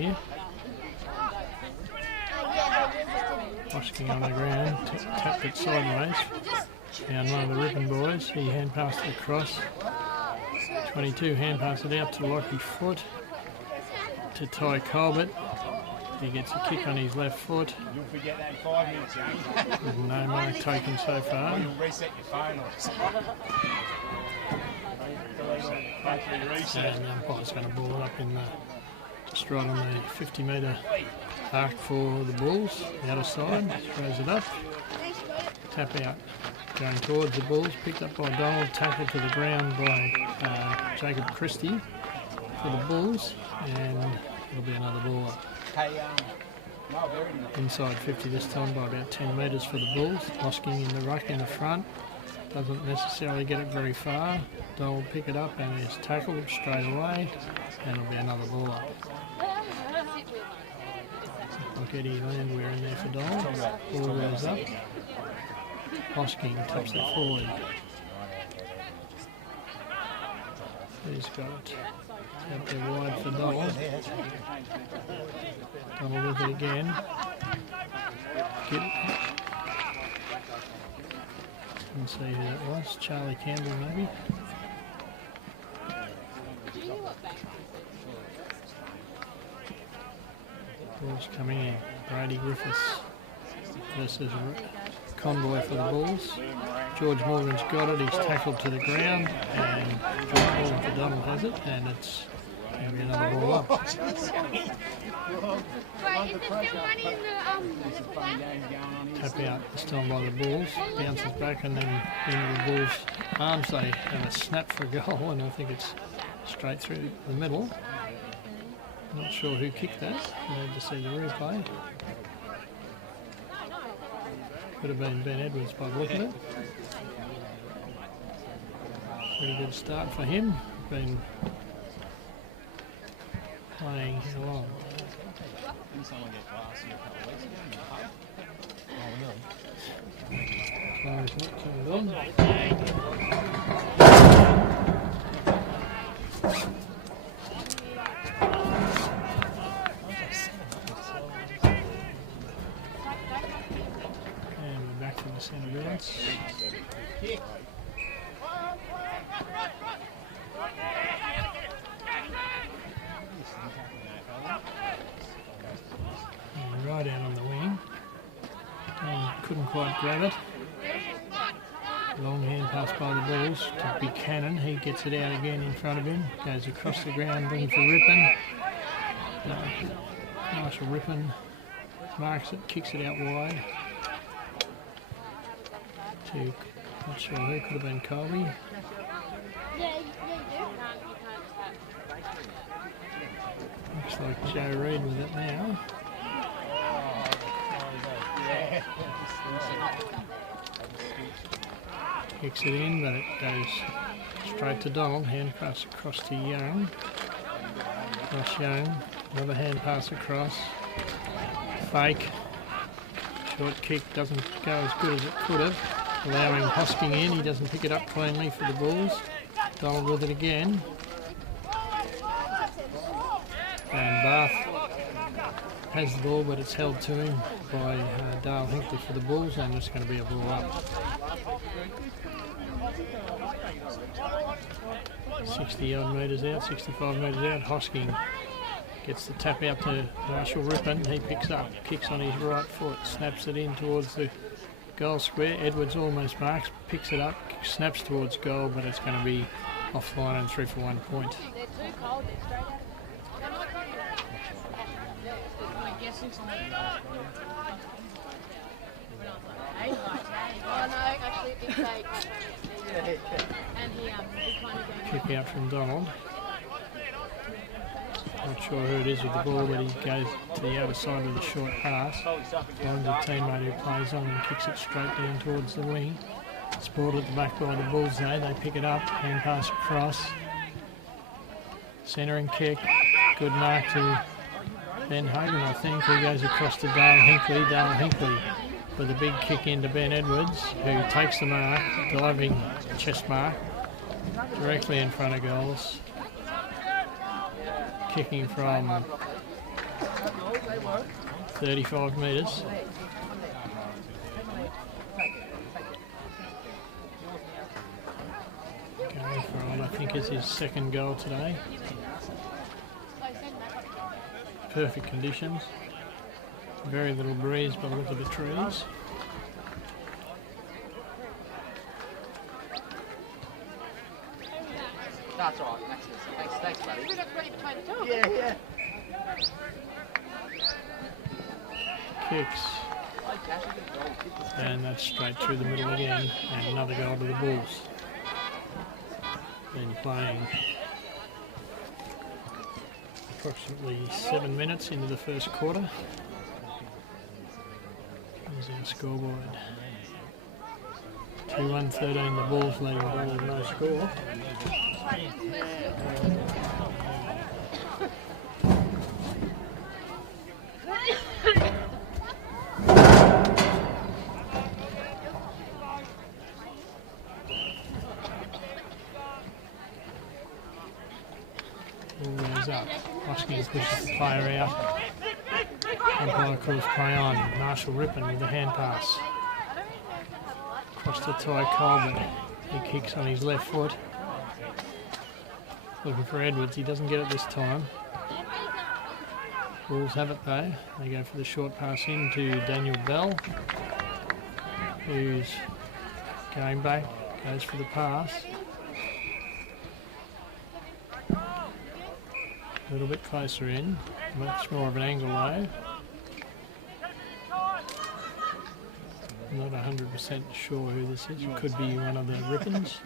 here. Hosking on the ground, tapped it sideways. Found one of the Ripon boys. He hand passed it across. 22 hand passed it out to Lockie Foot. To Ty Colbert. He gets a kick on his left foot. You'll forget that in 5 minutes, James. With no mark taken so far. You'll reset your phone And the umpire's going to ball it up in the, just right on the 50 metre arc for the Bulls. The other side, throws it up. Tap out. Going towards the Bulls, picked up by Donald, tackled to the ground by Jacob Christie for the Bulls, and it'll be another ball up. Inside 50 this time by about 10 metres for the Bulls. Hosking in the ruck in the front, doesn't necessarily get it very far. Donald pick it up and is tackled straight away, and it'll be another ball up. Like Eddie Landwehr in there for Donald. Ball goes up. Hosking taps it forward. He's got it out there wide for Donald. Donald with it again. Didn't see who that was. Charlie Campbell maybe. Ball's coming in. Brady Griffiths versus Convoy for the Bulls. George Morgan's got it, he's tackled to the ground, and George Morgan for Donald has it, and it's going to be another ball up. Tap out this time by the Bulls, bounces back and then into the Bulls' arms. They have a snap for a goal, and I think it's straight through the middle. Not sure who kicked that, I need to see the replay. Could have been Ben Edwards by looking at it. Pretty good start for him. Been playing along. Ambulance. And right out on the wing. Couldn't quite grab it. Long hand pass by the Bulls to Buchanan. He gets it out again in front of him. Goes across the ground, looking for Ripon. Marshall Ripon marks it, kicks it out wide. Not sure who, could have been Colby. Looks like Joe Reid with it now. Kicks it in, but it goes straight to Donald. Hand pass across to Young. Across Young. Another hand pass across. Fake. Short kick doesn't go as good as it could have. Allowing Hosking in, he doesn't pick it up cleanly for the Bulls. Donald with it again. And Bath has the ball, but it's held to him by Dale Hinkley for the Bulls, and it's going to be a ball up. 60 odd metres out, 65 metres out. Hosking gets the tap out to Marshall Ripon. He picks up, kicks on his right foot, snaps it in towards the goal square. Edwards almost marks, picks it up, snaps towards goal, but it's going to be offline and 3 for 1 point. Kick out from Donald. Not sure who it is with the ball, but he goes to the other side with a short pass. Finds a teammate who plays on and kicks it straight down towards the wing. It's brought at the back by the Bulls though. They pick it up, hand pass across. Centre and kick. Good mark to Ben Hogan, I think, who goes across to Dale Hinkley. Dale Hinkley with a big kick into Ben Edwards, who takes the mark, diving chest mark, directly in front of goals. Kicking from 35 metres. Going for what I think is his second goal today. Perfect conditions. Very little breeze by the look of the trees. That's all right, thanks buddy. Yeah. Kicks. And that's straight through the middle again. And another goal to the Bulls. Been playing approximately 7 minutes into the first quarter. Here's our scoreboard. 2-1-13, the Bulls leading the ball with no score. Ball goes up. Hoskins pushes the player out. Umpire calls play on. Marshall Rippon with the hand pass. Across to Ty Colbert. He kicks on his left foot. Looking for Edwards. He doesn't get it this time. Bulls have it though. They go for the short pass in to Daniel Bell, who's going back. Goes for the pass. A little bit closer in. Much more of an angle though. Not 100% sure who this is. It could be one of the Rippons.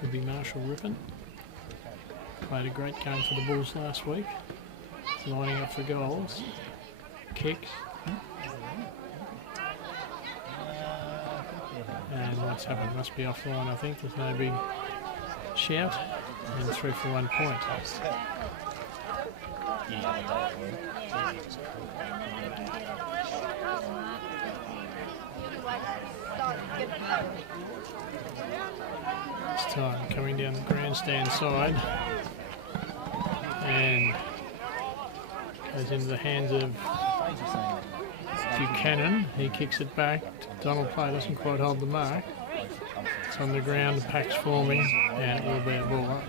Could be Marshall Rippon. Played a great game for the Bulls last week. Lining up for goals. Kicks. And what's happened? Must be offline, I think. There's no big shout. And 3 for 1 point. This time coming down the grandstand side and goes into the hands of Buchanan. He kicks it back. Donald Play doesn't quite hold the mark. It's on the ground, the pack's forming, and it will be a ball up.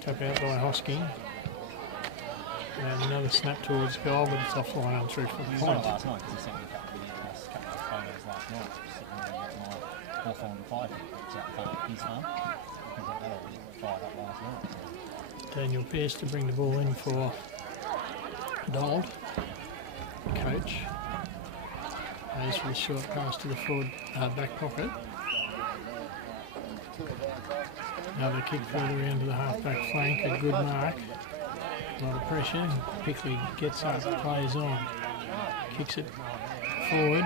Tap out by Hosking. And another snap towards goal, but it's offline on 3 for the point. Last night because he sent me a couple of photos last night. Sitting there getting my Hawthorn 5 out the his farm. Things like that all fired up last night. Daniel Pearce to bring the ball in for Donald, coach. Goes for the short pass to the forward back pocket. Another kick further around to the half-back flank, a good mark. A lot of pressure. Pickley gets up, plays on, kicks it forward,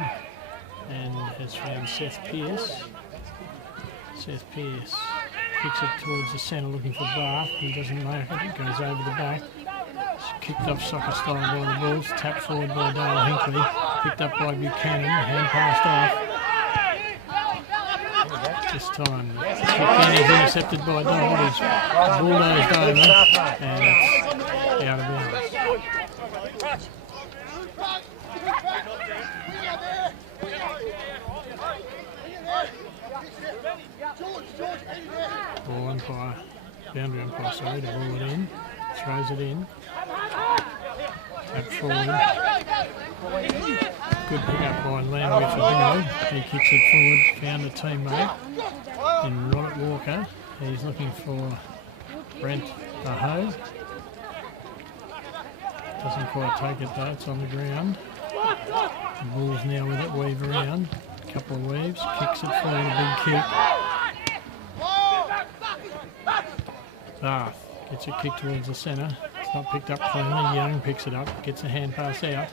and has found Seth Pearce. Seth Pearce kicks it towards the centre looking for Bath. He doesn't make it, it goes over the back. It's kicked up soccer style by the Bulls, tapped forward by Dale Hinkley, picked up by Buchanan, hand passed off. This time, Buchanan is intercepted by Donald, who's bulldozed over, and it's out of bounds. Ball umpire, boundary umpire, sorry, to ball it in, throws it in, tap forward. Good pick up by Landry for Bingo. He kicks it forward, found a teammate in Robert Walker. He's looking for Brent Aho. Doesn't quite take it though, it's on the ground. The Bulls now with it, weave around. A couple of weaves, kicks it forward, a big kick. Bath gets a kick towards the centre. It's not picked up cleanly. Young picks it up, gets a hand pass out.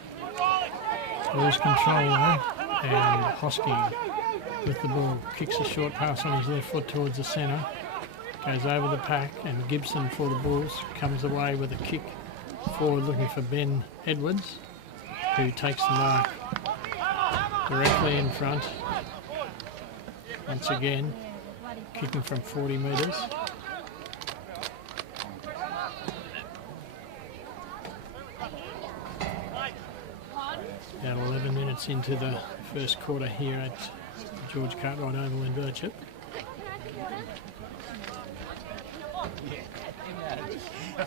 Lose control though, and Hosking with the ball kicks a short pass on his left foot towards the centre. Goes over the pack, and Gibson for the Bulls comes away with a kick forward looking for Ben Edwards, who takes the mark directly in front. Once again, kicking from 40 metres. About 11 minutes into the first quarter here at George Cartwright Oval in Birchip. I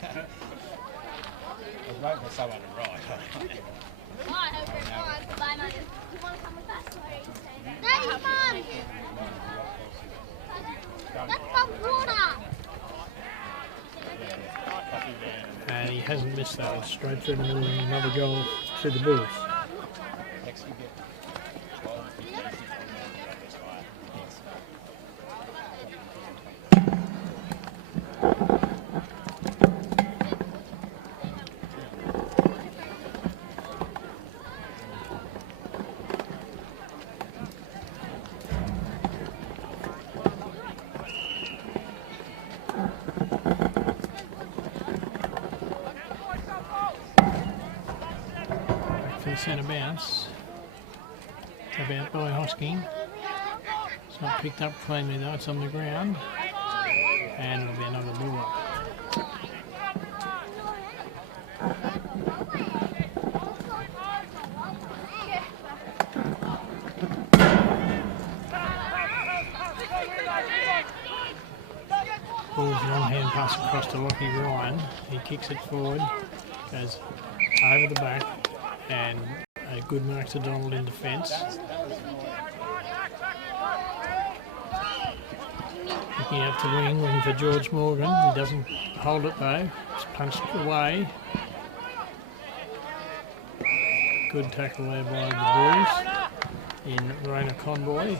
was waiting for someone to ride. Daddy, Mum! That's the water! And he hasn't missed that. It's straight through the middle and another goal to the Bulls. Next you get 12, 15, 16, that's right. Yes. Centre bounce. About by Hosking. It's not picked up cleanly though, it's on the ground. And it'll be another ball up. Ball's long hand pass across to Lockie Ryan. He kicks it forward, goes over the back. And a good mark to Donald in defence. Looking out to wing, looking for George Morgan. He doesn't hold it though. It's punched away. Good tackle there by the Bulls in Rainer Conboy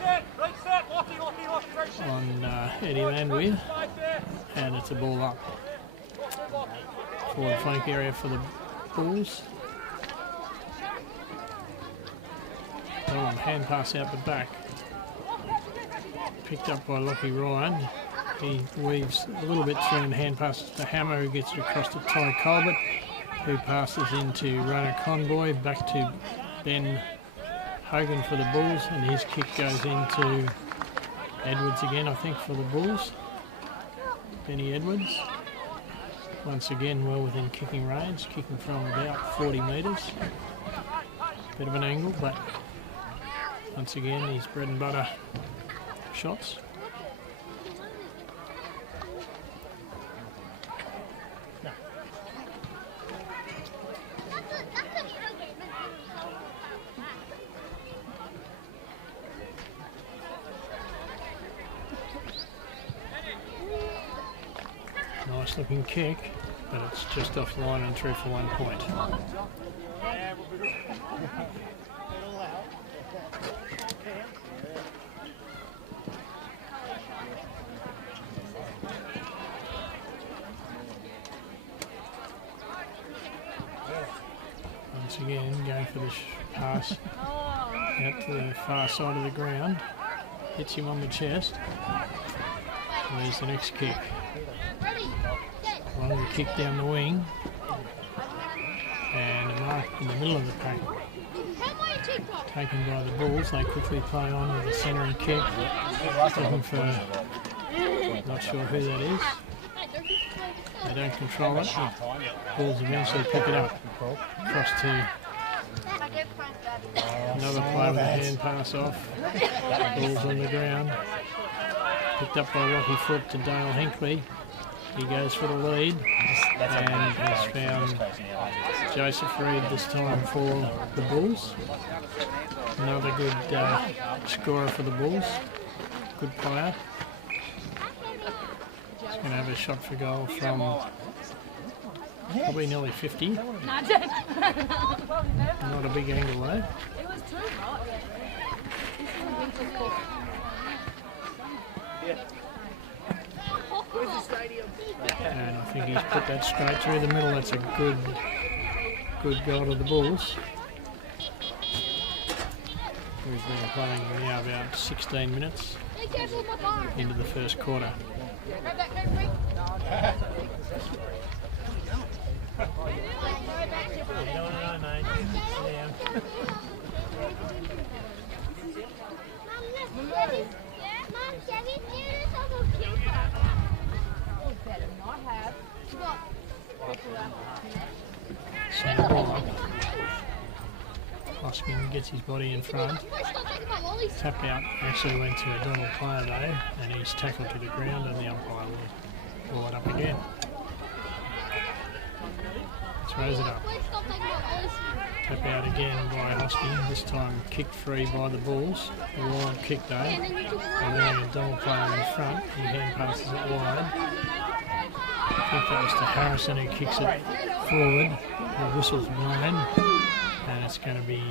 on Eddie Landwehr. And it's a ball up. Forward flank area for the Bulls. Hand pass out the back. Picked up by Lockie Ryan. He weaves a little bit through and hand passes to Hammer, who gets it across to Ty Colbert, who passes into Rona Conboy, back to Ben Hogan for the Bulls, and his kick goes into Edwards again, I think, for the Bulls. Benny Edwards. Once again, well within kicking range, kicking from about 40 metres. Bit of an angle, but once again, his bread and butter shots. Nice looking kick, but it's just off the line and through for 1 point. Once again, going for the pass out to the far side of the ground. Hits him on the chest. There's the next kick. Longer kick down the wing. And a mark in the middle of the pack. Taken by the Bulls. They quickly play on with a centering kick. Looking for, not sure who that is. They don't control it. Bulls eventually pick it up. Across to another player with a hand pass off. Bulls on the ground. Picked up by Rocky Foot to Dale Hinkley. He goes for the lead and has found Joseph Reed this time for the Bulls. Another good scorer for the Bulls. Good player. He's going to have a shot for goal from probably nearly 50. Not a big angle though. And I think he's put that straight through the middle. That's a good goal to the Bulls. We've been playing now about 16 minutes into the first quarter. So the ball up. Hoskin gets his body in front. Tap out actually went to a double player though, and he's tackled to the ground, and the umpire will pull it up again. Throws it up. Tap out again by Hoskin, this time kicked free by the Bulls. A wild kick though, and then a double player in front, he hand passes it wide. I think that was to Harrison who kicks it forward. The whistle's blown, and it's going to be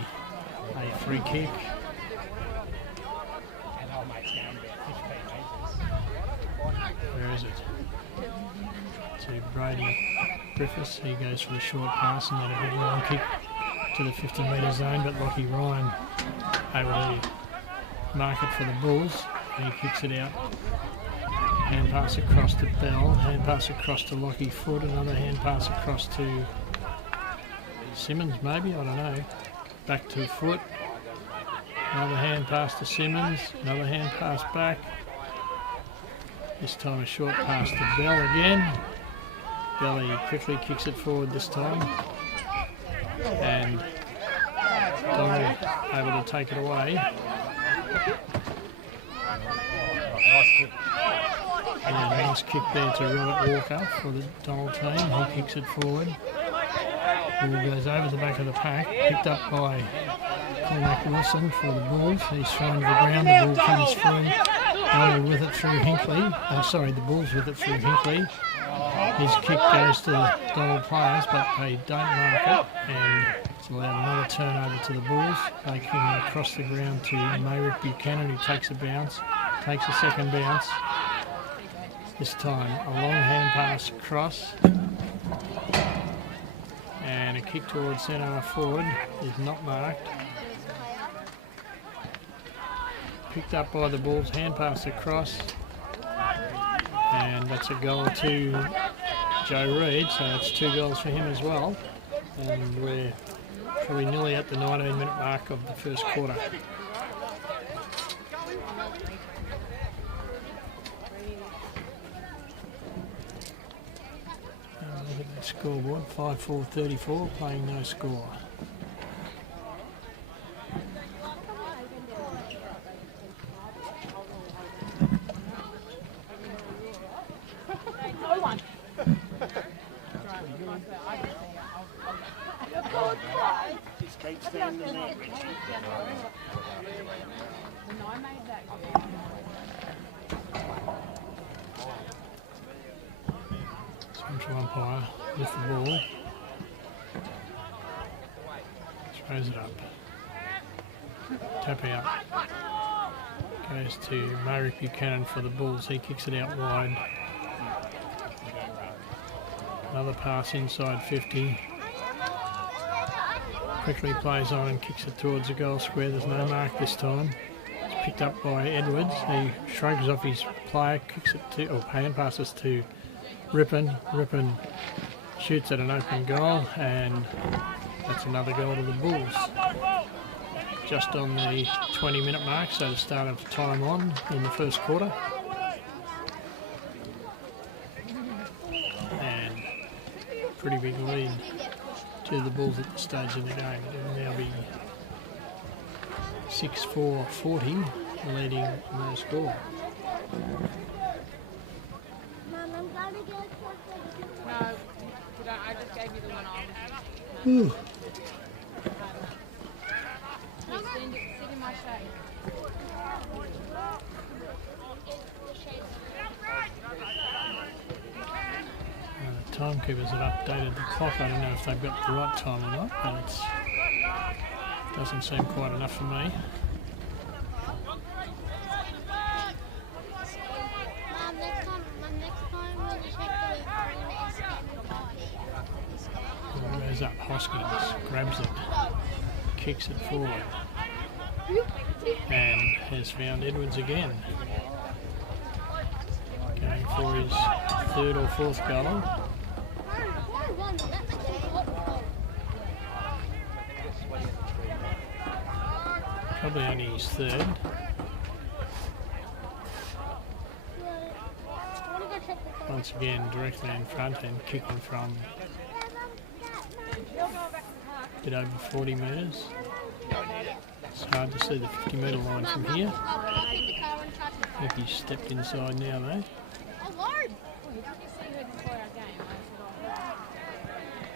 a free kick. Where is it? To Brady Griffiths. He goes for the short pass and then a big long kick to the 50-metre zone, but Lockie Ryan able to mark it for the Bulls. He kicks it out. Hand pass across to Bell, hand pass across to Lockie Foot, another hand pass across to Simmons maybe, I don't know. Back to Foot, another hand pass to Simmons, another hand pass back. This time a short pass to Bell again. Belly quickly kicks it forward this time. And Donald able to take it away. And a nice kick there to Robert Walker for the Donald team. He kicks it forward. Ball goes over the back of the pack, picked up by Cormac Wilson for the Bulls. He's thrown to the ground, the ball comes through. Donald with it through Hinkley. The Bulls with it through Hinkley. His kick goes to the Donald players, but they don't mark it, and it's allowed another turnover to the Bulls. Taking it across the ground to Mayrick Buchanan, who takes a bounce, takes a second bounce. This time a long hand pass across, and a kick towards centre forward is not marked. Picked up by the Bulls, hand pass across, and that's a goal to Joe Reid, so that's 2 goals for him as well. And we're probably nearly at the 19-minute mark of the first quarter. Look at that scoreboard, 5-4-34, playing no score. Central umpire with the ball. Throws it up. Tap out. Goes to Mayrick Buchanan for the Bulls. He kicks it out wide. Another pass inside 50. Quickly plays on and kicks it towards the goal square. There's no mark this time. It's picked up by Edwards. He shrugs off his player, kicks it to, or hand passes to Rippon. Rippon shoots at an open goal, and that's another goal to the Bulls. Just on the 20-minute mark, so the start of time on in the first quarter. And pretty big lead to the Bulls at this stage of the game. It will now be 6-4-40, leading no score. No, I just gave you the one off. Ooh. Sit in my shade. The timekeepers have updated the clock. I don't know if they've got the right time or not, but it doesn't seem quite enough for me. Ball goes up, Hoskins grabs it, kicks it forward, and has found Edwards again. Going for his 3rd or 4th goal. Probably only his 3rd. once again directly in front and kicking from a bit over 40 metres. It's hard to see the 50 metre line from here. I think he's stepped inside now though.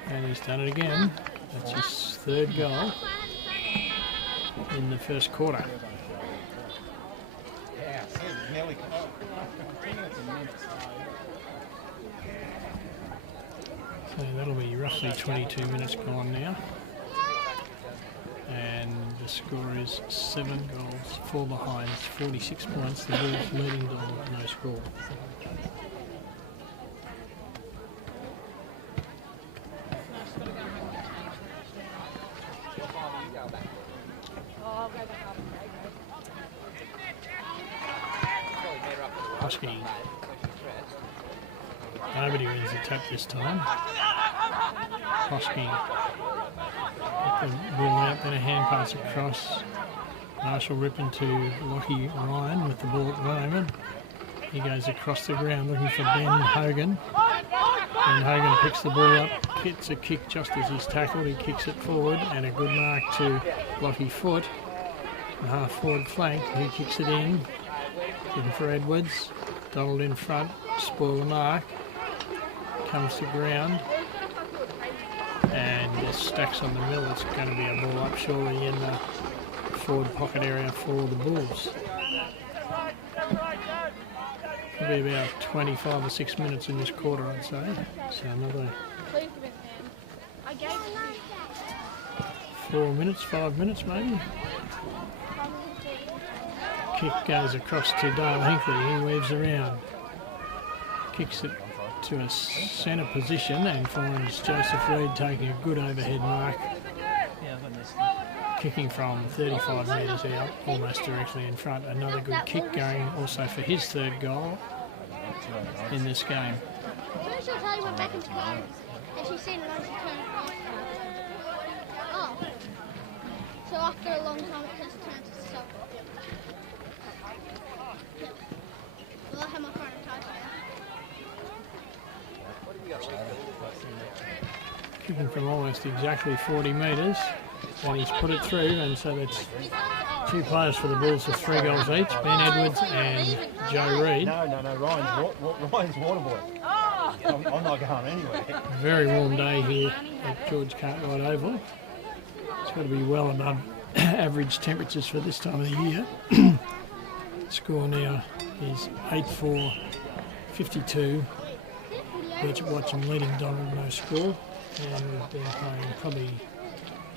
And he's done it again. That's his third goal in the first quarter. So that'll be roughly 22 minutes gone now. And the score is 7 goals, 4 behind, 46 points. The Bulls leading Donald, no score. Husky. Nobody wins the tap this time. Hosking. Get the ball out, then a hand pass across. Marshall ripping to Lockie Ryan with the ball at the moment. He goes across the ground looking for Ben Hogan. And Hogan picks the ball up, hits a kick just as he's tackled. He kicks it forward and a good mark to Lockie Foot. The half forward flank, he kicks it in. Looking for Edwards. Donald in front, spoil the mark. Comes to ground. And just stacks on the mill. It's going to be a ball up surely in the forward pocket area for the Bulls. Could be about 25 or 6 minutes in this quarter, I'd say. So another 4 minutes, 5 minutes maybe. Kick goes across to Dale Hinkley. He weaves around. Kicks it to a centre position and finds Joseph Reed taking a good overhead mark. Kicking from 35 metres out, almost directly in front. Another good kick going also for his third goal in this game. She'll tell you went back into college and she's seen it as she turned off. Oh. So after a long time it just turns to stop. Well, I have my phone attached now. Kicking from almost exactly 40 metres. And he's put it through, and so that's 2 players for the Bulls with 3 goals each, Ben Edwards and Joe Reid. No, Ryan's water boy. I'm not going anywhere. Very warm day here at George Cartwright Oval. It's got to be well above average temperatures for this time of the year. Score now is 8-4, 52. BirchipWatchem leading Donald, no score. And we've been playing probably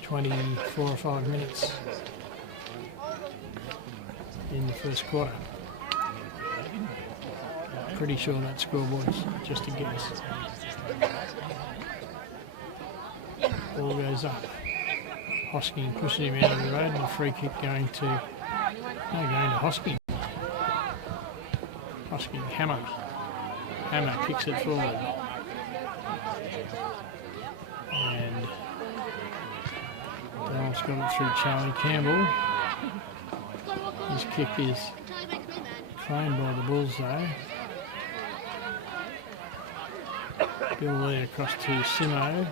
24 or 5 minutes in the first quarter. Pretty sure that scoreboard's just a guess. Ball goes up. Hosking pushing him out of the road and a free kick going to Hosking. Hosking, Hammer kicks it forward. And Donald's got it through Charlie Campbell. His kick is claimed by the Bulls though. Bill Lee across to Simo,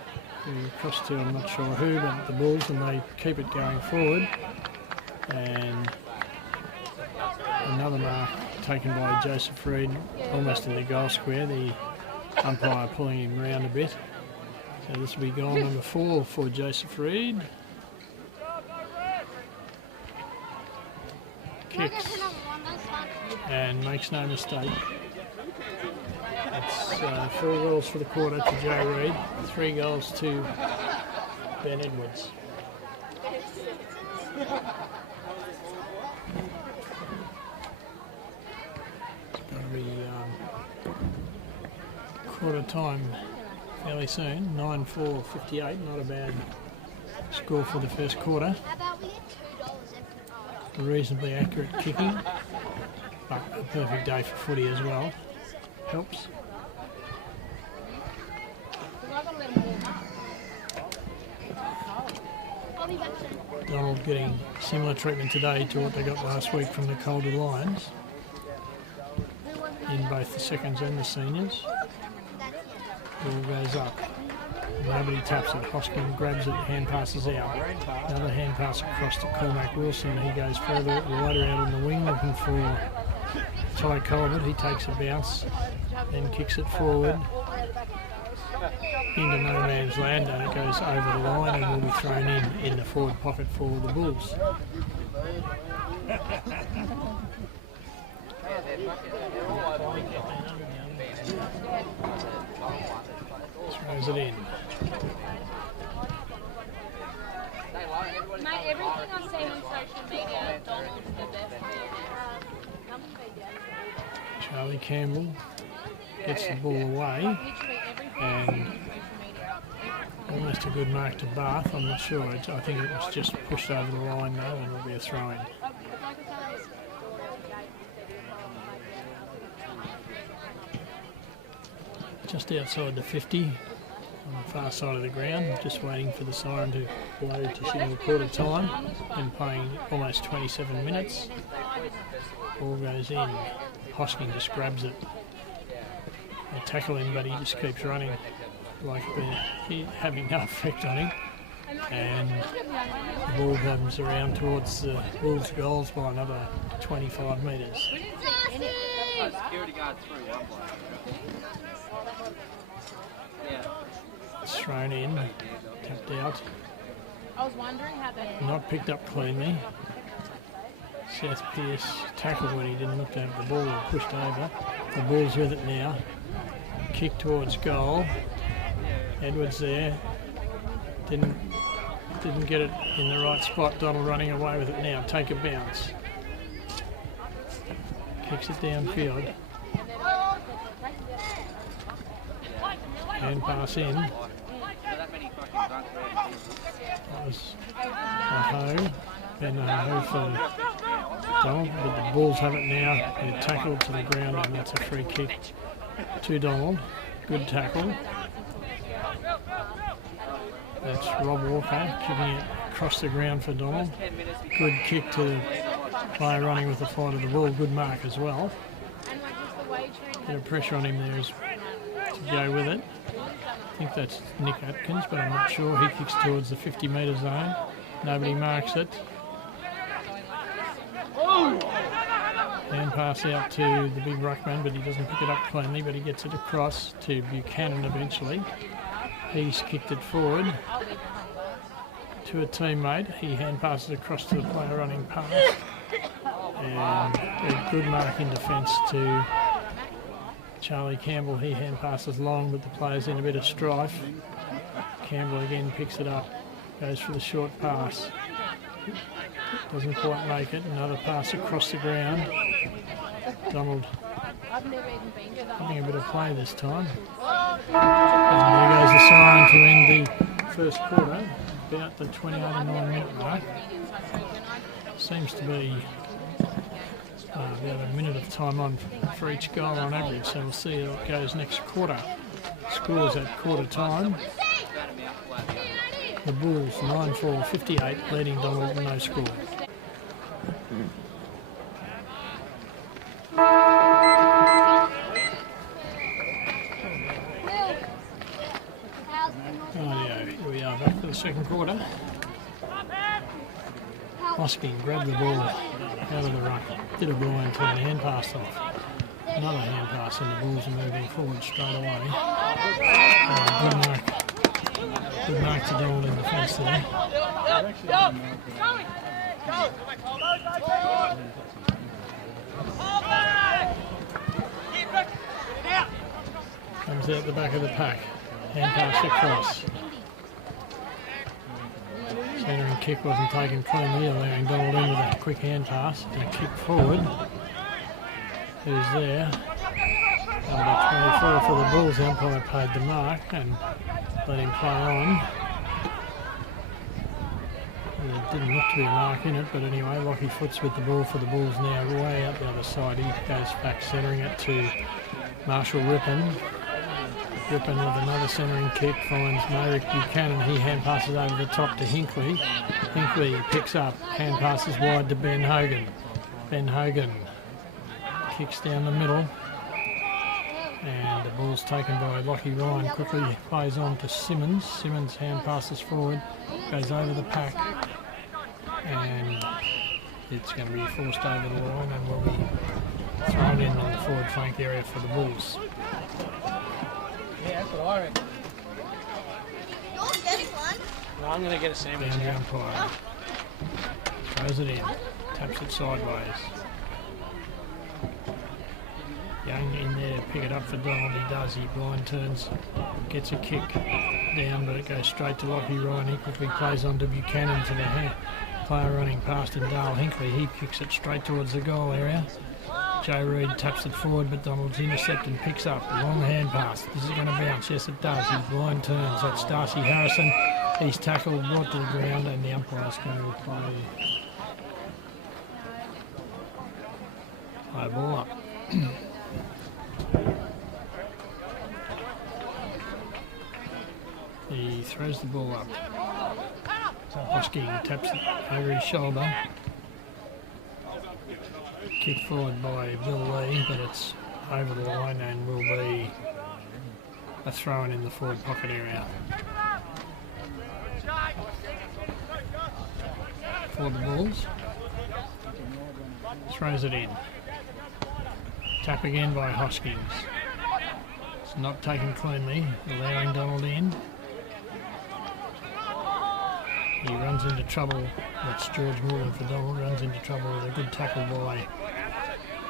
who across to I'm not sure who, but the Bulls, and they keep it going forward. And another mark taken by Joseph Reid, almost in the goal square. The umpire pulling him round a bit. So this will be goal number 4 for Joseph Reid. Kicks and makes no mistake. It's 4 goals for the quarter to Joe Reid, 3 goals to Ben Edwards. It's going to be quarter time fairly soon. 9-4, 58, not a bad score for the first quarter. How about we get $2 every Reasonably accurate kicking, but a perfect day for footy as well. Helps. I'll be back soon. Donald getting similar treatment today to what they got last week from the Calder Lions in both the seconds and the seniors. Ball goes up. Nobody taps it. Hosking grabs it, hand passes out. Another hand pass across to Cormac Wilson. He goes further wider out on the wing looking for Ty Colbert. He takes a bounce, then kicks it forward into no man's land, and it goes over the line and will be thrown in the forward pocket for the Bulls. Throws it in. Mate, everything I've seen on social media, Donald's the best Charlie Campbell gets the ball away, and almost a good mark to Bath. I'm not sure. I think it was just pushed over the line though, and it'll be a throw-in. Just outside the 50 on the far side of the ground, just waiting for the siren to blow to signal quarter time, and playing almost 27 minutes. Ball goes in. Hosking just grabs it. They tackle him, but he just keeps running like they're having no effect on him. And the ball comes around towards the Bulls' goals by another 25 metres. It's thrown in, tapped out. I was wondering how they... Not picked up cleanly. Seth Pearce tackled when he didn't look to have the ball or pushed over. The Bulls with it now. Kick towards goal. Edwards there. Didn't get it in the right spot. Donald running away with it now. Take a bounce. Kicks it downfield. Hand pass in. That was Aho. Ben Aho for Donald, but the Bulls have it now. They're tackled to the ground, and that's a free kick to Donald. Good tackle. That's Rob Walker kicking it across the ground for Donald. Good kick to the player running with the fight of the ball. Good mark as well. Bit of pressure on him there to go with it. I think that's Nick Atkins, but I'm not sure. He kicks towards the 50-metre zone. Nobody marks it. Hand pass out to the big ruckman, but he doesn't pick it up cleanly, but he gets it across to Buchanan eventually. He's kicked it forward to a teammate. He hand passes across to the player running past. And a good mark in defence to Charlie Campbell. He hand passes long, but the player's in a bit of strife. Campbell again picks it up, goes for the short pass. Doesn't quite make it. Another pass across the ground. Donald having a bit of play this time. And there goes the siren to end the first quarter, about the 28-9-minute mark. Seems to be about a minute of time on for each goal on average, so we'll see how it goes next quarter. Scores at quarter time. The Bulls 9-4-58, leading Donald no score. Rightio, we are back for the second quarter. Hosking grabbed the ball out of the ruck, did a blind turn, hand passed off. Another hand pass, and the Bulls are moving forward straight away. Good mark to Donald in defence there. Comes out the back of the pack. Hand pass across. Centering kick wasn't taken cleanly, allowing Donald in with a quick hand pass and kick forward. Who's there? Number 24 for the Bulls. The umpire paid the mark and let him play on. There didn't look to be a mark in it, but anyway, Lockie Foots with the ball for the Bulls now, way out the other side. He goes back centering it to Marshall Rippon. Rippon with another centering kick finds Merrick Buchanan. He hand passes over the top to Hinkley. Hinkley picks up, hand passes wide to Ben Hogan. Ben Hogan kicks down the middle. And the ball's taken by Lockie Ryan, quickly plays on to Simmons. Simmons hand passes forward, goes over the pack, and it's going to be forced over the line and will be thrown in on the forward flank area for the Bulls. Yeah, that's what I reckon. You're getting one. No, I'm going to get a sandwich Down the now. umpire. Throws it in, taps it sideways. Young in there to pick it up for Donald. He does. He blind turns, gets a kick down, but it goes straight to Lockie Ryan. He quickly plays on to Buchanan to the player running past him, Dale Hinkley. He kicks it straight towards the goal area. Joe Reid taps it forward, but Donald's intercepted and picks up. A long hand pass. Is it going to bounce? Yes, it does. He blind turns. That's Darcy Harrison. He's tackled, brought to the ground, and the umpire's going to play ball up. He throws the ball up. Hosking taps it over his shoulder. Kick forward by Bill Lee, but it's over the line and will be a throw-in in the forward pocket area. For the Bulls. Throws it in. Tap again by Hoskins. It's not taken cleanly, allowing Donald in. He runs into trouble. That's George Moore for Donald. Runs into trouble with a good tackle by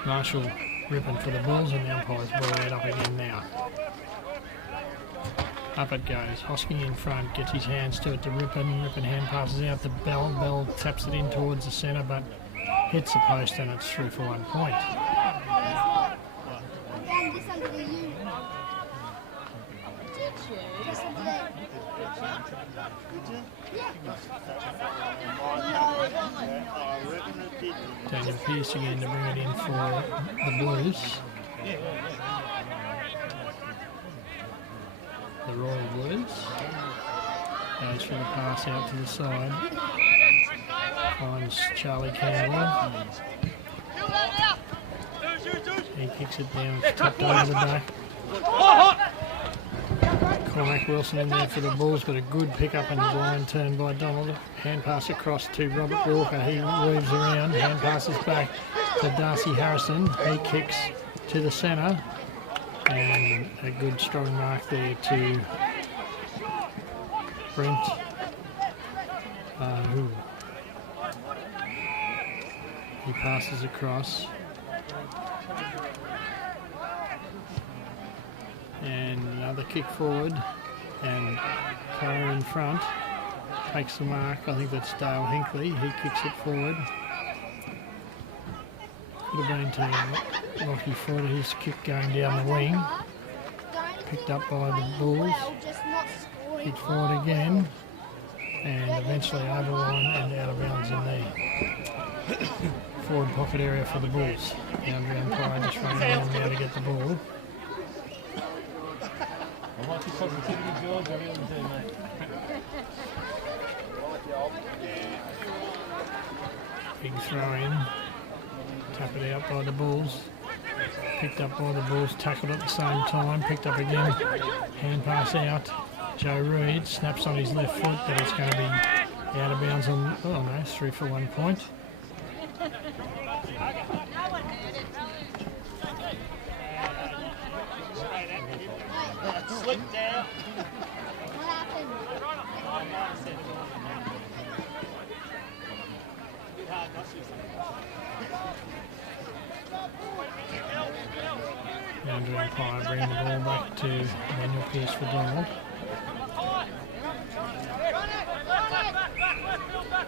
Marshall Rippon for the Bulls, and the umpire's ball it up again now. Up it goes. Hosking in front, gets his hands to it to Rippon. Rippon hand passes out to Bell. Bell taps it in towards the centre, but hits the post, and it's through for 1 point. Daniel Pearce again to bring it in for the Blues. The Royal Blues. Goes for the pass out to the side. Finds Charlie Campbell. He kicks it down, it's tapped over the back. Cormac Wilson in there for the Bulls, but a good pick up and a blind turn by Donald. Hand pass across to Robert Walker. He weaves around, hand passes back to Darcy Harrison. He kicks to the centre, and a good strong mark there to Brent. He passes across. And another kick forward, and Clara in front takes the mark. I think that's Dale Hinkley. He kicks it forward. Could have been to Lockie Ford. His kick going down the wing. Picked up by the Bulls. Hit forward again, and eventually over the line and out of bounds in the forward pocket area for the Bulls. Boundary umpire just running around now to get the ball. I like your positivity, George. I really do, mate. Big throw in. Tap it out by the Bulls. Picked up by the Bulls. Tackled at the same time. Picked up again. Hand pass out. Joe Reid snaps on his left foot, but it's going to be out of bounds on. Oh no, it's through for 1 point. Slip down. What happened? Boundary umpire bring the ball back to Daniel Pearce for Donald.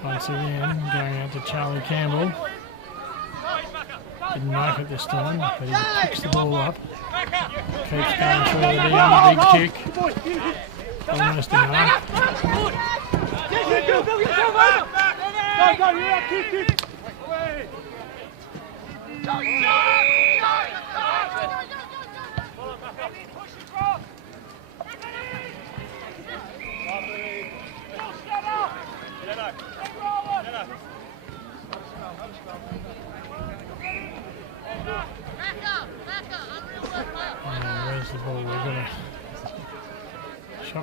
Once again, going out to Charlie Campbell. Didn't mark it this time, but he picks the ball up. Keeps going forward again, big kick. Almost a mark.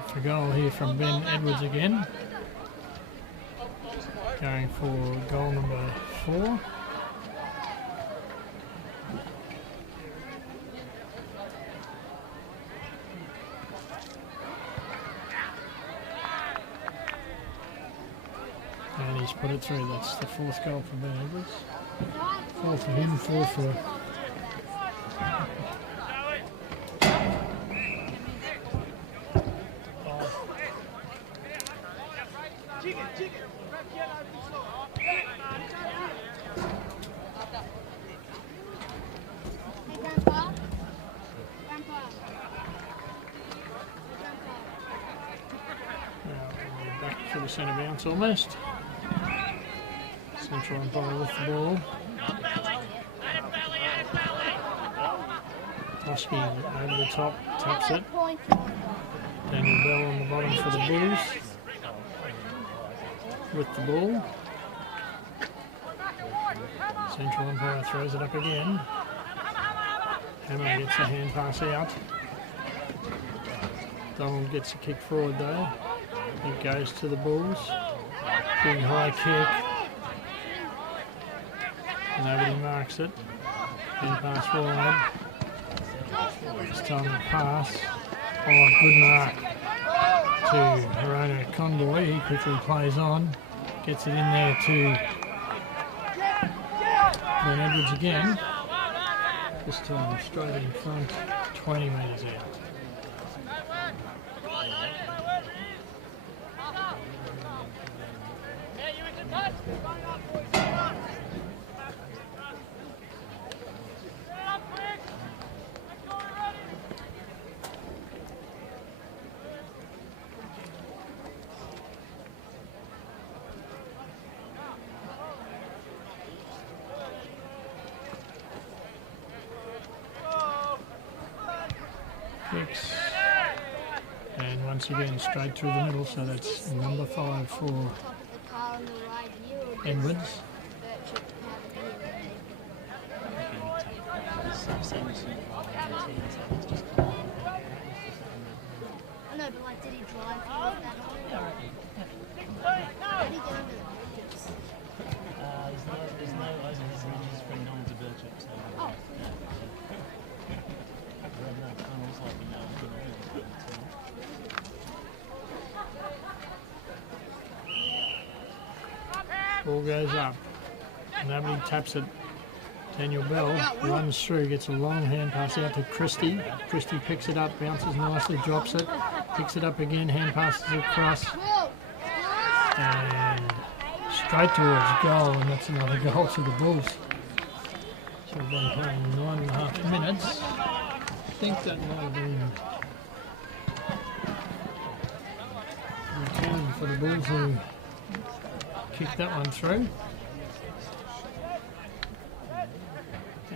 Shot for goal here from Ben Edwards again. Going for goal number 4. And he's put it through. That's the 4th goal for Ben Edwards. 4 for him, 4 for Hey, Grandpa. Grandpa. Now, back to the centre bounce almost. Central umpire with the ball. Husky over the top, taps it. Daniel Bell on the bottom for the Bulls. With the ball. Central umpire throws it up again. Hammer gets a hand pass out. Donald gets a kick forward though. It goes to the Bulls. Big high kick. Nobody marks it. Hand pass wide. It's time to pass. Oh, good mark to Hirona Conboy. He quickly plays on. Gets it in there to Ben Edwards again. This time straight in front, 20 metres out. Kicks. And once again straight through the middle, so that's number 5 for Top of the car on the right here. Or Edwards. Birchip have it here. I know, but like, did he drive with that on? How did he get over the bridges? There's no ridges from Nong to Birchip, so Oh. Ball goes up. Nobody taps it. Daniel Bell runs through, gets a long hand pass out to Christie. Christie picks it up, bounces nicely, drops it, picks it up again, hand passes it across, and straight towards goal, and that's another goal for the Bulls. So we've been playing 9.5 minutes. I think that might have been return for the Bulls who kicked that one through.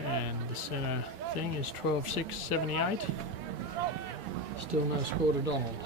And the centre thing is 12-6-78. Still no score to Donald.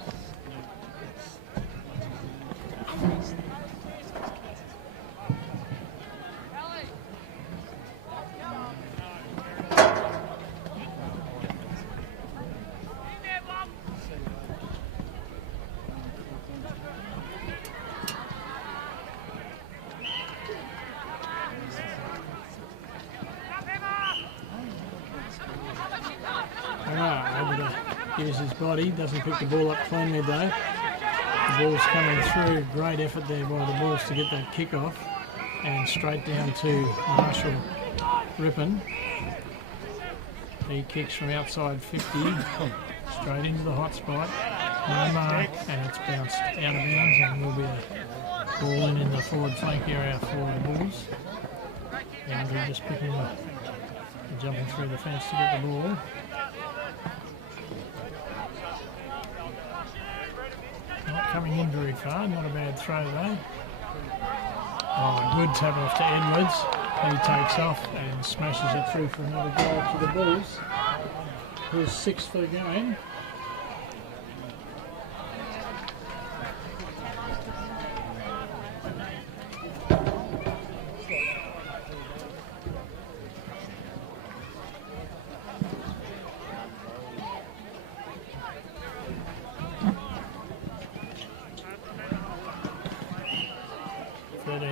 Able to use his body, doesn't pick the ball up cleanly though. The ball's coming through, great effort there by the Bulls to get that kick off, and straight down to Marshall Rippon. He kicks from outside 50, straight into the hot spot, no mark, and it's bounced out of bounds, and will be a ball in the forward flank area for the Bulls. And they're just picking up, jumping through the fence to get the ball. Not coming in very far, not a bad throw though. Oh, good tap off to Edwards. He takes off and smashes it through for another goal to the Bulls. Who's 6 for the game.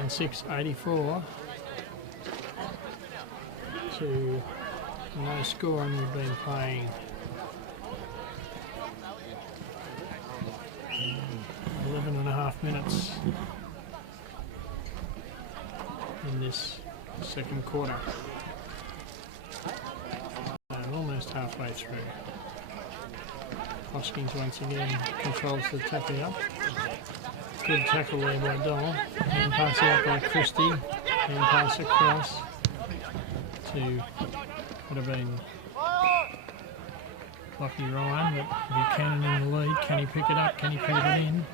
96-84 to no score, and we've been playing 11.5 minutes in this second quarter. And almost halfway through. Hoskins once again controls the tackle up. Good tackle there by Donald. Hand pass out by Christie. Hand pass across to would have been Lockie Ryan, but Buchanan in the lead. Can he pick it up? Can he put it in?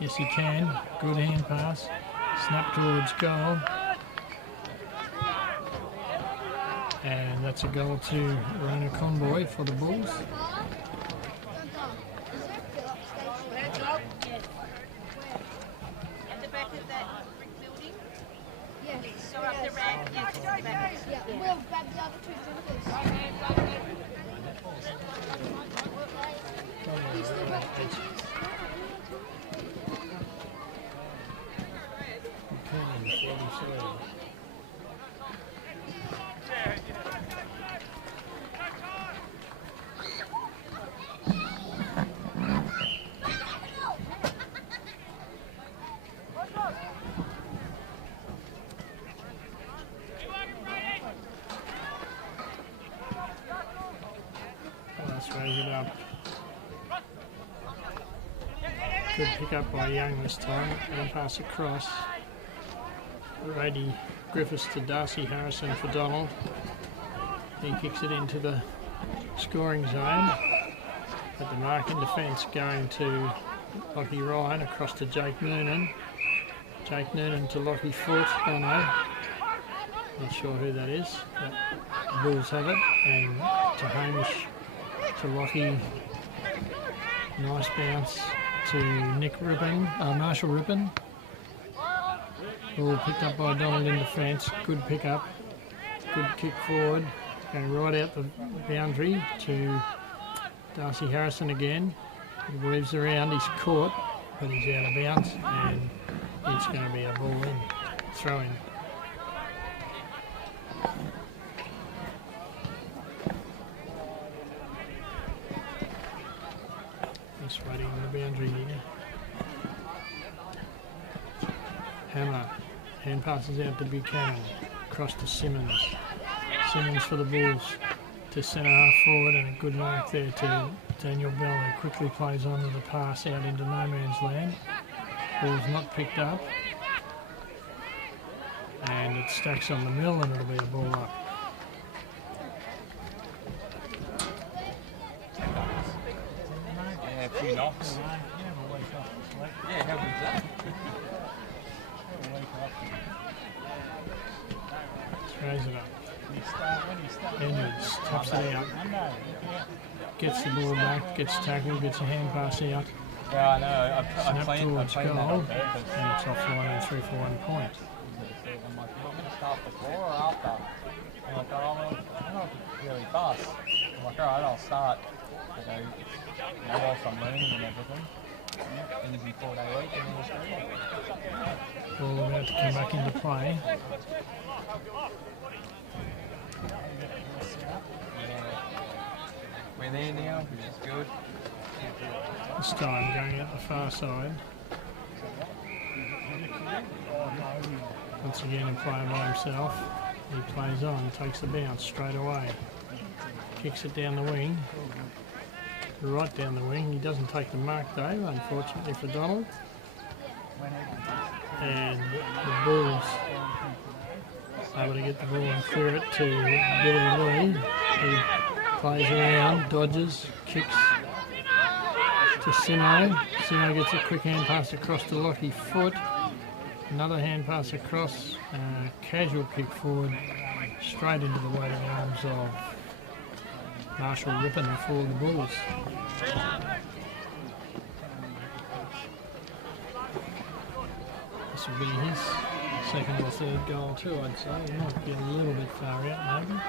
Yes, he can. Good hand pass. Snap towards goal. And that's a goal to Rona Conboy for the Bulls. At the back of that brick building? Yes. So up the ramp? Yes. Yeah, we'll grab the other two drinkers. You still got the Let's raise it up. Good pick up by Young this time, and pass across. Brady Griffiths to Darcy Harrison for Donald. He kicks it into the scoring zone. At the mark in defence, going to Lockie Ryan across to Jake Noonan. Jake Noonan to Lockie Foot. Oh no, not sure who that is. But the Bulls have it, and to Hamish to Lockie. Nice bounce to Nick Rippon, Marshall Rippon. Ball picked up by Donald in defence. Good pick up. Good kick forward. Going right out the boundary to Darcy Harrison again. He weaves around. He's caught, but he's out of bounds, and it's going to be a ball in. Throw in. Just waiting on the boundary here. Hammer. Hand passes out to Buchanan. Across to Simmons. Simmons for the Bulls. To centre half forward, and a good mark there to Daniel Bell, who quickly plays on with a pass out into no man's land. Ball's not picked up. And it stacks on the mill, and it'll be a ball up. Yeah, a few knocks. Yeah, how good's that? Throws it up. Edwards taps it out. Gets the ball back, gets tackled, gets a hand pass out. Yeah, I know. Snap towards goal, that on and it's offline and through for 1 point. I'm like, you want me to start before or after? I'm like, oh, I'm not really fast. I'm like, alright, I'll start. I go, you know, whilst I'm learning and everything. Easy 4-day week and then just go. Ball about to come back into play. We're there now, which is good. This time going out the far side. Once again in play by himself. He plays on, takes the bounce straight away. Kicks it down the wing. Right down the wing. He doesn't take the mark though, unfortunately for Donald. And the Bulls able to get the ball and clear it to Billy Lee. He plays around, dodges, kicks to Simo. Simo gets a quick hand pass across to Lockie Foot. Another hand pass across, casual kick forward, straight into the waiting arms of Marshall Rippon for the Bulls. This will be his second or third goal too, I'd say. He might be a little bit far out maybe.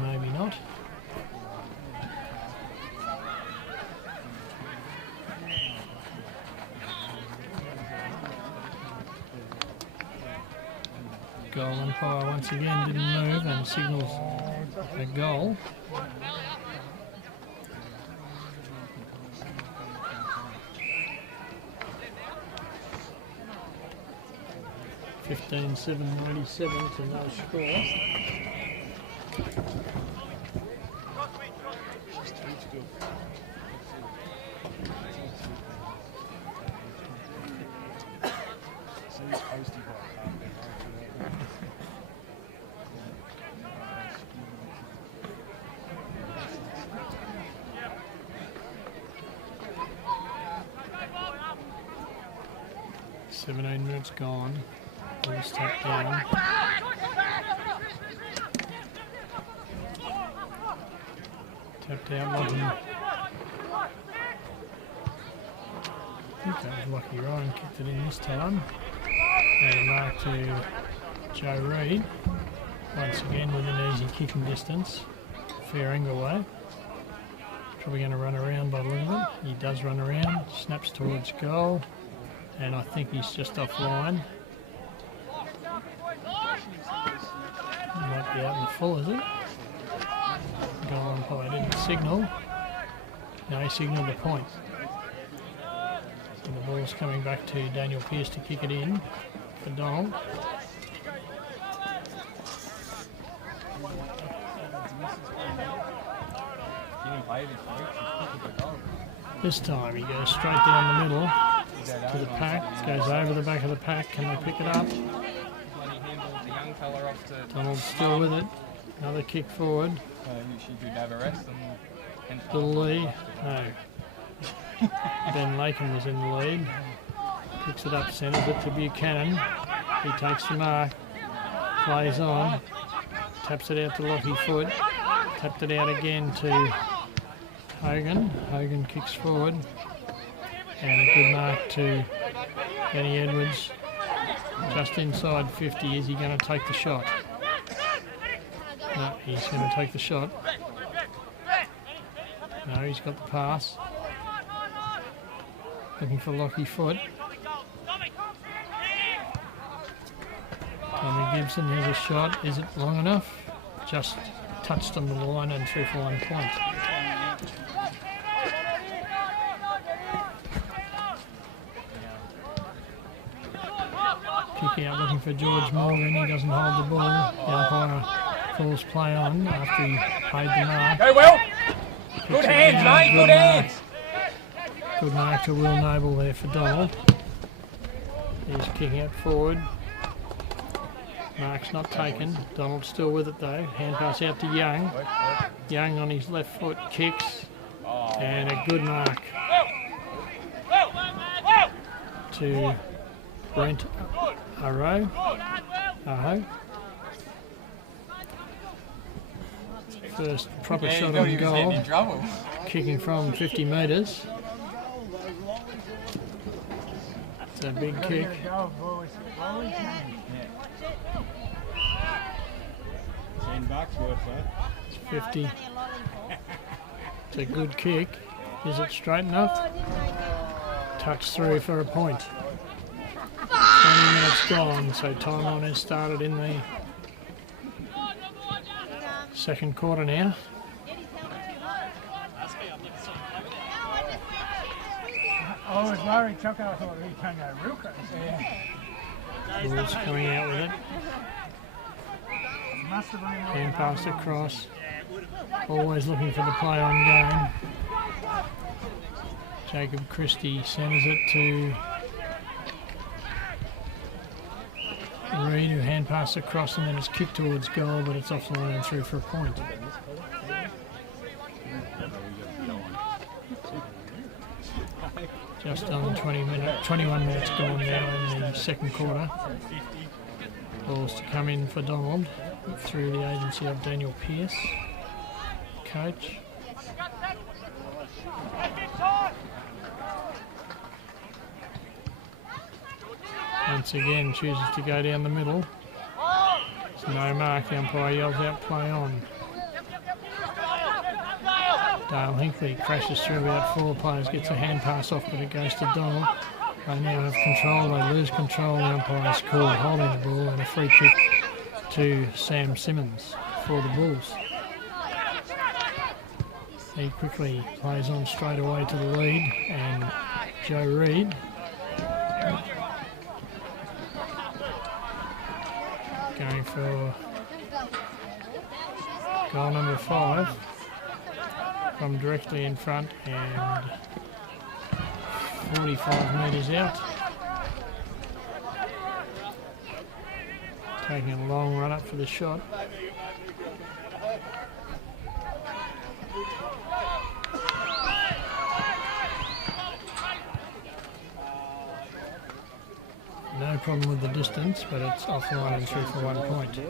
Maybe not. goal umpire once again didn't move and signals a goal. (15-7-97) to no score. Minutes gone. Ball stepped down. Tapped out Lockie. I think that was Lockie Ryan kicked it in this time. And a mark to Joe Reid. Once again within easy kicking distance. Fair angle away. Probably going to run around by the look of it. He does run around. Snaps towards goal. And I think he's just offline. Might be out in the full, is it? Goal umpire didn't signal. No, he signalled a point. So the ball's coming back to Daniel Pearce to kick it in for Donald. This time he goes straight down the middle to the pack, goes over the back of the pack. Can they pick it up? Donald still with it. Another kick forward. The lead. No. Ben Lakin was in the lead. Picks it up, centres it to Buchanan. He takes the mark. Plays on. Taps it out to Lockie Foot. Tapped it out again to Hogan. Hogan kicks forward. And a good mark to Benny Edwards. Just inside 50. Is he going to take the shot? No, he's going to take the shot. No, he's got the pass. Looking for Lockie Foot. Tommy Gibson has a shot. Is it long enough? Just touched on the line and through for 1 point. Kick out looking for George Morgan. He doesn't hold the ball. The umpire calls play on after he paid the mark. Go Will! Good hands, mate, good hands! Good mark to Will Noble there for Donald. He's kicking it forward. Mark's not taken. Donald's still with it though. Hand pass out to Young. Young on his left foot kicks. And a good mark to Brent Aho. First proper shot on goal. Kicking from 50 metres. It's a big kick. 10 bucks worth, It's 50. It's a good kick. Is it straight enough? Touch through for a point. 20 minutes gone, so time on has started in the second quarter now. I was worried, Chucker. I thought he came out real crazy. Ball's coming out with it. Must have been Hand passed across. Always looking for the play on game. Jacob Christie sends it to Reid, who hand passed across and then it's kicked towards goal, but it's off the line and through for a point. Just on 21 minutes gone now in the second quarter. Balls to come in for Donald through the agency of Daniel Pearce, coach. Once again chooses to go down the middle. There's no mark, the umpire yells out play on. Dale Hinkley crashes through about 4 players, gets a hand pass off, but it goes to Donald. They now have control, they lose control, the umpire's called holding the ball and a free kick to Sam Simmons for the Bulls. He quickly plays on straight away to the lead, and Joe Reed going for goal number 5 from directly in front and 45 metres out. Taking a long run up for the shot. No problem with the distance, but it's offline and through for 1 point.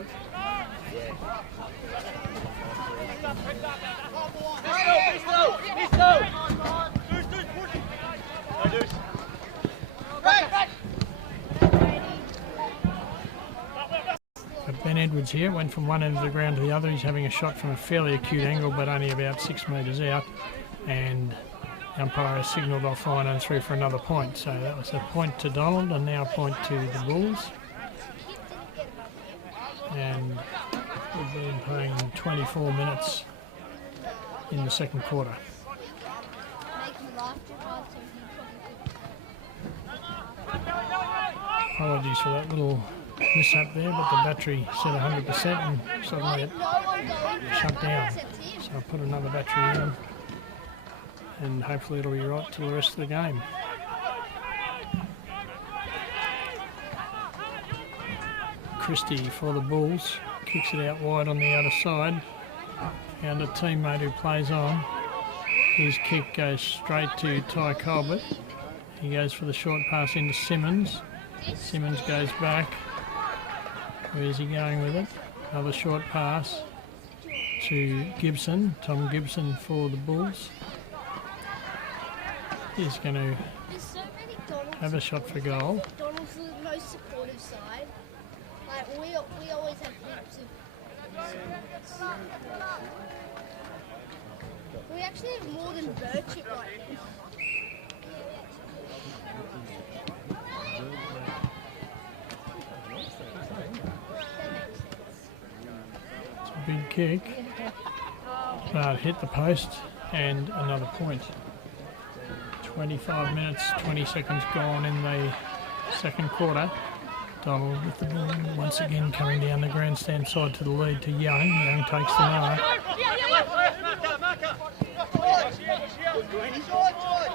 But Ben Edwards here went from one end of the ground to the other. He's having a shot from a fairly acute angle, but only about 6 metres out, and the umpire has signalled offline and through for another point. So that was a point to Donald and now a point to the Bulls. And we've been playing 24 minutes in the second quarter. Apologies for that little mishap there, but the battery said 100% and suddenly it shut down. So I'll put another battery in, and hopefully it'll be right till the rest of the game. Christie for the Bulls kicks it out wide on the other side. Found a teammate who plays on. His kick goes straight to Ty Colbert. He goes for the short pass into Simmons. Simmons goes back. Where's he going with it? Another short pass to Gibson. Tom Gibson for the Bulls. He's going to have a shot for goal. Donald's the most supportive side. Like we always have heaps of. We actually have more than BirchipWatchem. It's a big kick. But hit the post and another point. 25 minutes, 20 seconds gone in the second quarter. Donald with the ball once again coming down the grandstand side to the lead to Young. Young takes the mark.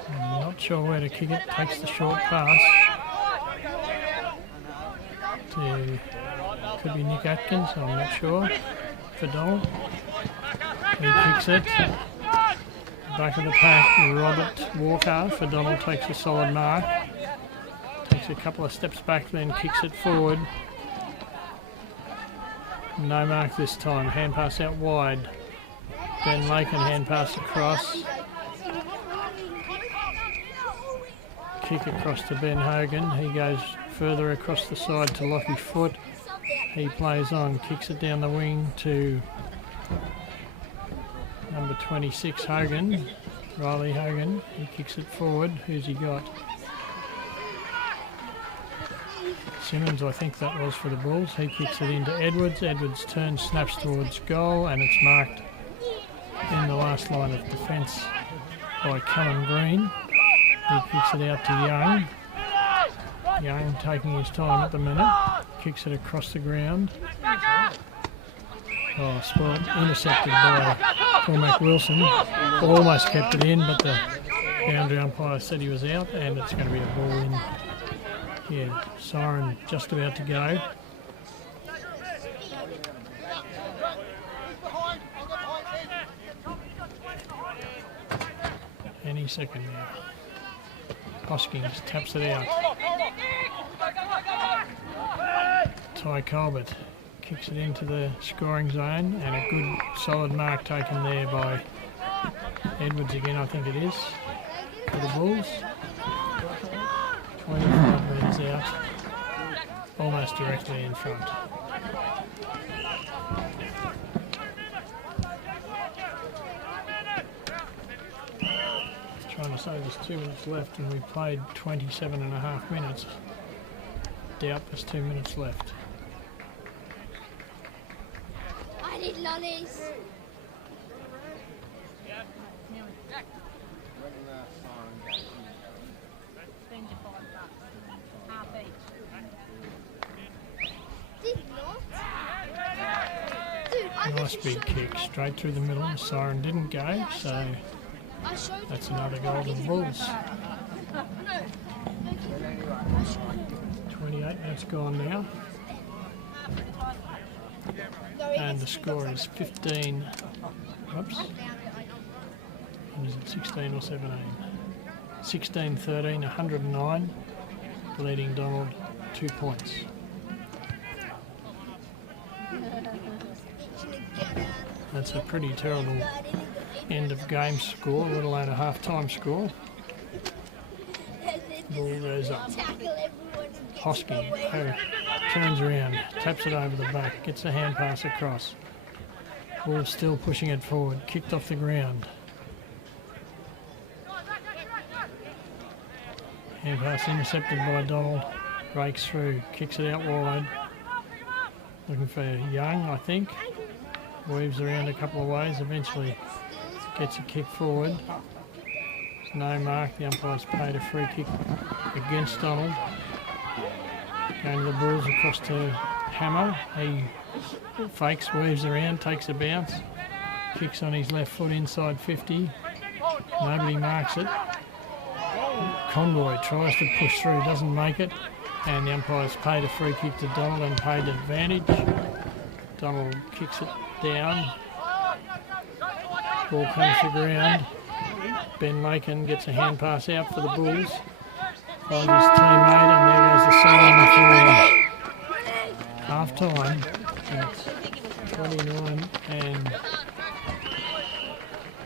I'm not sure where to kick it. Takes the short pass. Could be Nick Atkins, I'm not sure. For Donald. He kicks it. Back of the pack, Robert Walker for Donald takes a solid mark. Takes a couple of steps back, then kicks it forward. No mark this time. Hand pass out wide. Ben Lakin hand pass across. Kick across to Ben Hogan. He goes further across the side to Lockie Foote. He plays on, kicks it down the wing to number 26 Hogan, Riley Hogan. He kicks it forward. Who's he got? Simmons, I think that was for the Bulls. He kicks it into Edwards. Edwards turns, snaps towards goal, and it's marked in the last line of defence by Callum Green. He kicks it out to Young. Young taking his time at the minute. Kicks it across the ground. Oh, spot intercepted by Cormac Wilson. Almost kept it in, but the boundary umpire said he was out, and it's going to be a ball in. Yeah, siren just about to go. Any second now. Hoskins taps it out. Ty Colbert kicks it into the scoring zone, and a good solid mark taken there by Edwards again, I think it is, for the Bulls. 25 metres out, almost directly in front. Trying to say there's 2 minutes left, and we played 27.5 minutes. Doubt there's 2 minutes left. lollies. Spend your $5. Half each. Did not. Dude, I Nice just big showed kick you. straight through the middle. The siren didn't go, so I showed that's you. another golden bulls. No. 28, that's gone now. And the score is 15. Oops. What is it, 16 or 17? 16-13, 109. Leading Donald 2 points. That's a pretty terrible end of game score, let alone a half-time score. Ball goes up. Hosking turns around, taps it over the back, gets a hand pass across. Ball still pushing it forward, kicked off the ground. Hand pass intercepted by Donald, breaks through, kicks it out wide. Looking for Young, I think. Weaves around a couple of ways, eventually gets a kick forward. There's no mark, the umpire's paid a free kick against Donald. Going to the Bulls across to Hammer. He fakes, weaves around, takes a bounce. Kicks on his left foot inside 50. Nobody marks it. Convoy tries to push through, doesn't make it. And the umpire's paid a free kick to Donald and paid advantage. Donald kicks it down. Ball comes to ground. Ben Lakin gets a hand pass out for the Bulls. Finds his teammate, and there goes the siren for half time. It's 29 and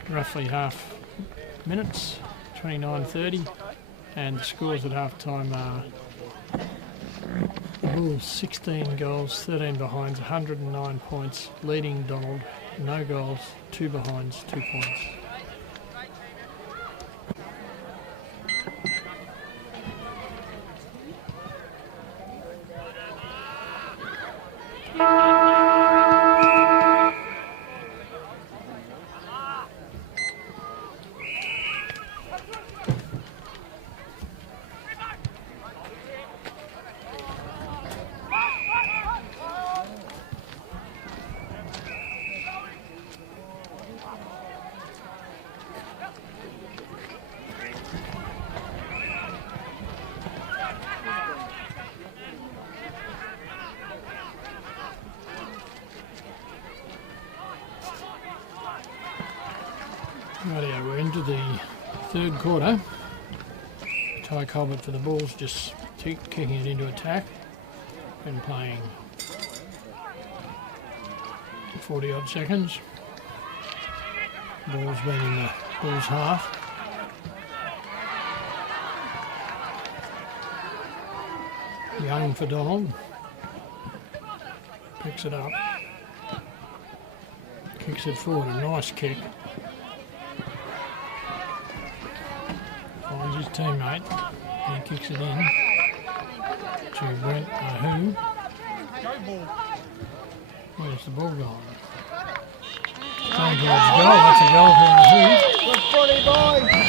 roughly half minutes, 29:30, and the scores at half time are Bulls 16 goals, 13 behinds, 109 points, leading Donald, no goals, 2 behinds, 2 points. Rightio, we're into the third quarter. Ty Colbert for the Bulls just kicking it into attack. Been playing 40 odd seconds. Ball's been in the Bulls half. Young for Donald. Picks it up. Kicks it forward, a nice kick. Finds his teammate. He kicks it in to Brent Who. Where's the ball going? Going towards goal. That's a goal for Who. Good footy, boys!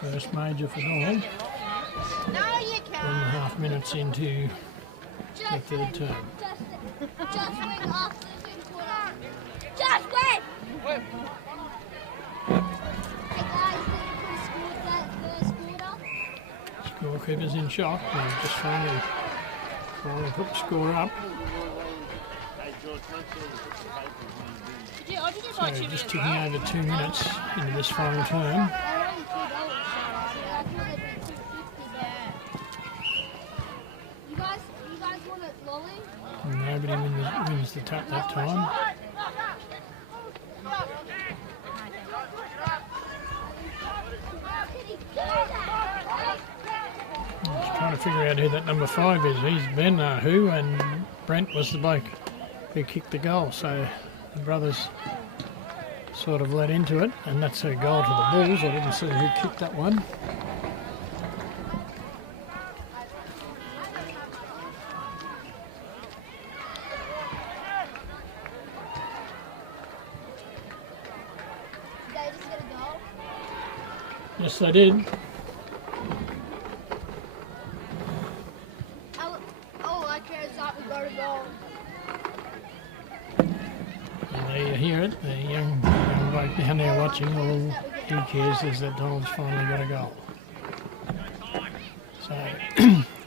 First major for Donald. No, you 1.5 minutes into the third term. Just win after the third quarter. Just win! Hey guys, who scored that first quarter? Scorekeeper's in shock. They're just trying to put the score up. So just ticking over 2 minutes into this final term. They're only $2, so I thought they'd be $2.50 there. You guys want it lolly? Nobody wins the tap that time. Just trying to figure out who that number 5 is. He's Ben Who, and Brent was the bloke who kicked the goal. So The brothers sort of led into it, and that's a goal to the Bulls. I didn't see who kicked that one. Did they just get a goal? Yes, they did. All I care is that we got a goal. And they hear it. The young bloke down there watching. All he cares is that Donald's finally got a goal. So,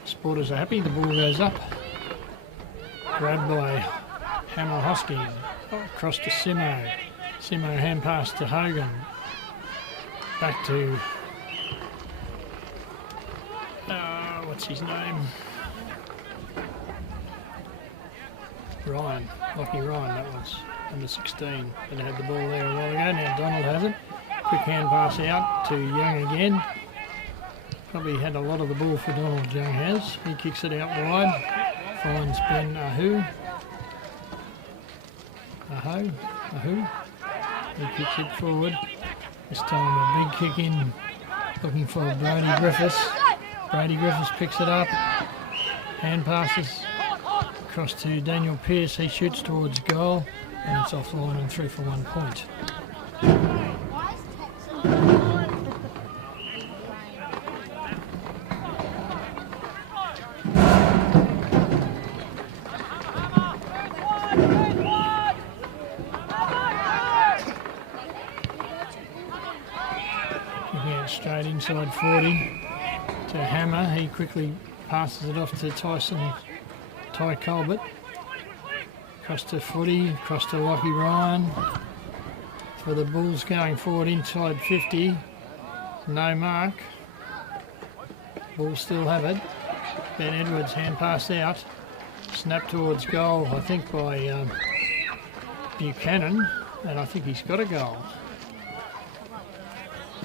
supporters are happy. The ball goes up. Grabbed by Hammer Hosky. Across to Simo. Simo hand pass to Hogan. Back to... what's his name? Ryan. Lockie Ryan, that was. Number 16. But had the ball there a while ago. Now Donald has it. Quick hand pass out to Young again. Probably had a lot of the ball for Donald, Young has. He kicks it out wide. Finds Ben Ahu. He kicks it forward. This time a big kick in. Looking for Brady Griffiths. Brady Griffiths picks it up. Hand passes across to Daniel Pearce. He shoots towards goal. And it's offline and 3 for 1 point. Again, straight inside 40 to Hammer. He quickly passes it off to Ty Colbert. Across to Footy, across to Lockie Ryan. For the Bulls going forward inside 50. No mark. Bulls still have it. Ben Edwards hand pass out. Snap towards goal, I think by Buchanan. And I think he's got a goal.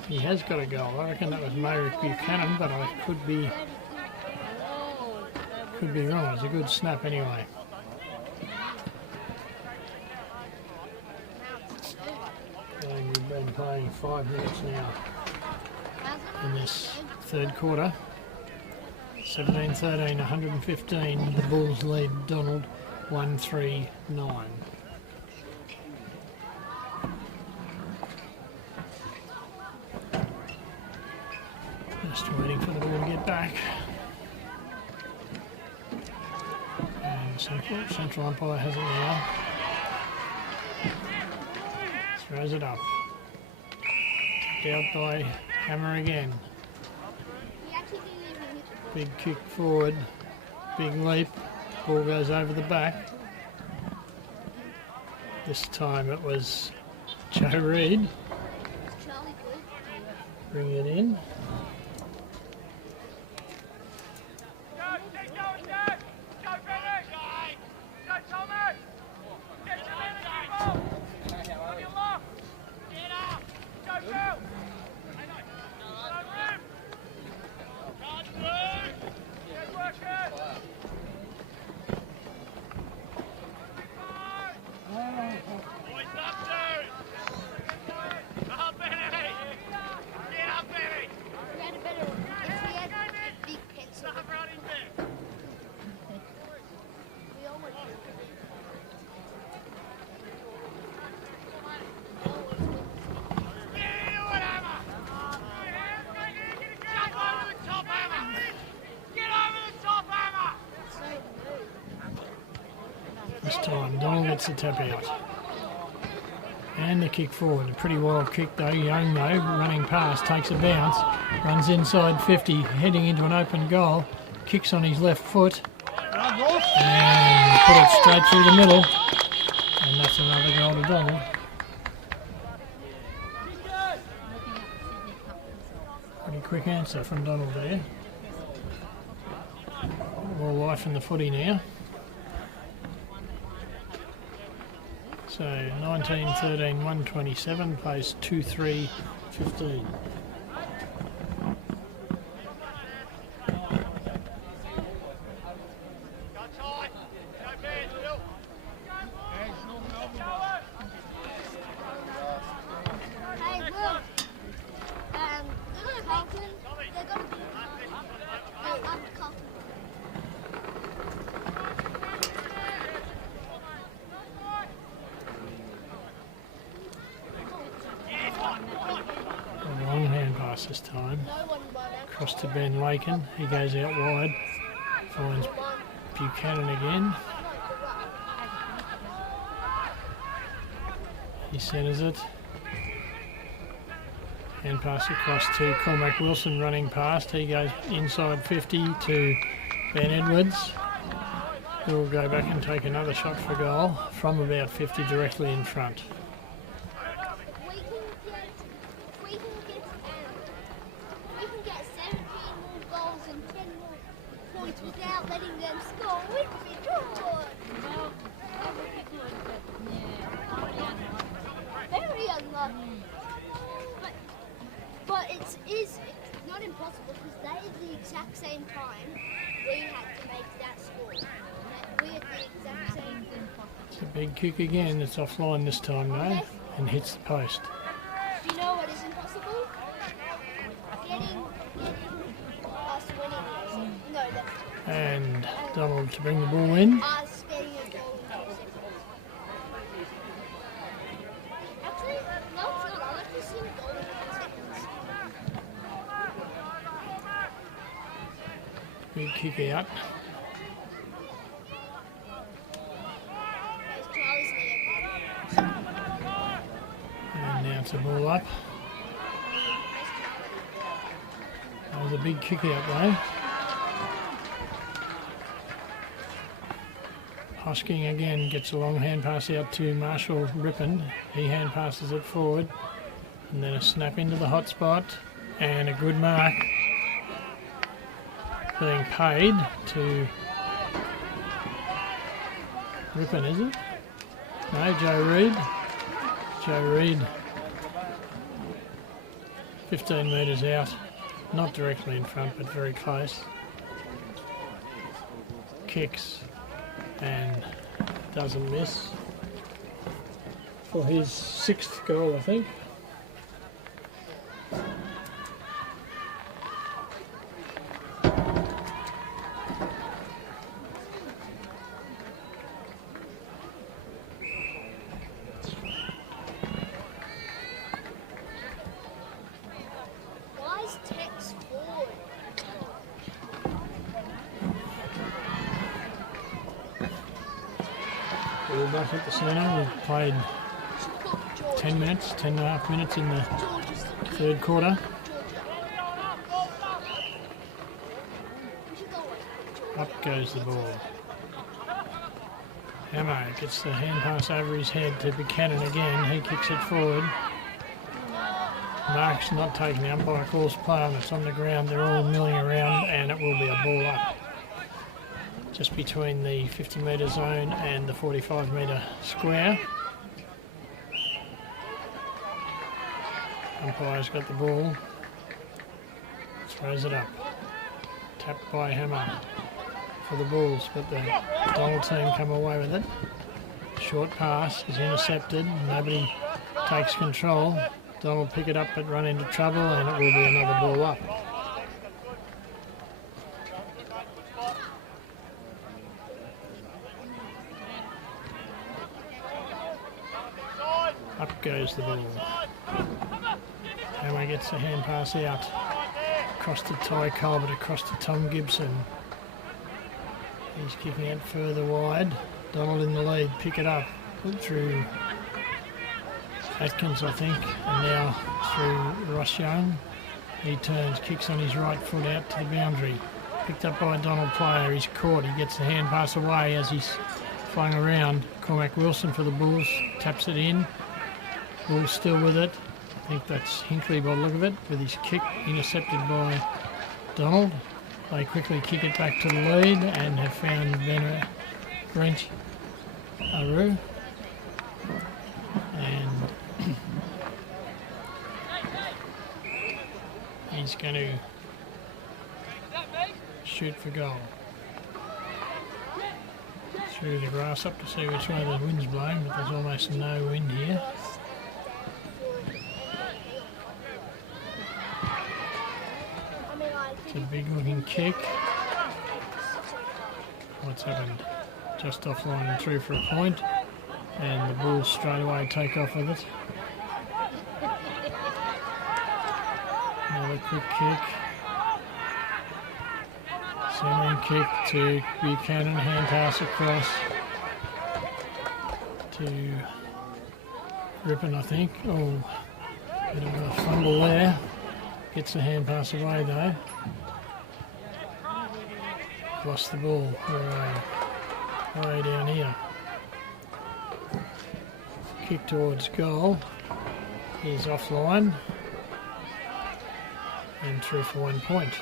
He has got a goal. I reckon that was Merrick Buchanan, but I could be wrong. It's a good snap anyway. We've been playing 5 minutes now in this third quarter. 17-13, 115. The Bulls lead Donald 1-3-9. Just waiting for the ball to get back. And central umpire has it now. Throws it up. Kicked out by Hammer again. Big kick forward. Big leap. Ball goes over the back. This time it was Joe Reed. Bring it in. This time, Donald gets the tap out. And the kick forward. A pretty wild kick though. Young though, running past, takes a bounce, runs inside 50, heading into an open goal, kicks on his left foot, and put it straight through the middle. And that's another goal to Donald. Pretty quick answer from Donald there. More life in the footy now. So 19-13, 127 plays 2-3-15. Carlton, they're going to be after Carlton. A long hand pass this time. Across to Ben Lakin. He goes out wide. Finds Buchanan again. He centres it. Hand pass across to Cormac Wilson running past. He goes inside 50 to Ben Edwards, who will go back and take another shot for goal from about 50 directly in front. We can get 17 more goals and 10 more points without letting them score. We'd be good. Well, that would be good, but yeah, Very unlucky. But it's not impossible because they at the exact same time we had to make that score. We at the exact same time. It's a big kick again. It's offline this time though, and hits the post. Do you know what is impossible? Getting us winning. No, that's And Donald to bring the ball in. us getting a goal in 2 seconds. Actually, no, it's not. I like to see a goal in 2 seconds. Big kick out. There's Charlie's there. And now it's a ball up. That was a big kick out though. Hosking again gets a long hand pass out to Marshall Rippon. He hand passes it forward. And then a snap into the hot spot. And a good mark. Being paid to Rippon, is it? No, Joe Reid. Joe Reid. 15 metres out. Not directly in front, but very close. Kicks and doesn't miss. For his 6th goal, I think. Why is Tex forward? We're back at the centre. We've played 10 minutes, 10.5 minutes in the third quarter. Up goes the ball. Hammer gets the hand pass over his head to Buchanan again. He kicks it forward. Mark's not taking the umpire calls play on. It's on the ground. They're all milling around and it will be a ball up. Just between the 50 metre zone and the 45 metre square. Umpire's got the ball. Throws it up. Tapped by Hammer for the Bulls, but the Donald team come away with it. Short pass is intercepted. Nobody takes control. Donald pick it up but run into trouble and it will be another ball up. Up goes the ball. Hammer gets the hand pass out. Across to Ty Colbert, across to Tom Gibson. He's kicking out further wide. Donald in the lead, pick it up. Put through Atkins, I think, and now through Ross Young. He turns, kicks on his right foot out to the boundary. Picked up by a Donald player, he's caught. He gets the hand pass away as he's flung around. Cormac Wilson for the Bulls, taps it in. Bulls still with it. I think that's Hinkley by the look of it, with his kick intercepted by Donald. They quickly kick it back to the lead and have found Brent Aru. And he's going to shoot for goal. Through the grass up to see which way the wind's blowing, but there's almost no wind here. It's a big looking kick. What's happened? Just offline and through for a point, and the Bulls straight away take off with it. Another quick kick. Centering kick to Buchanan, hand pass across to Rippon, I think. Oh, bit of a fumble there. Gets the hand pass away though. Lost the ball. Way down here. Kick towards goal. He's offline. And through for 1 point.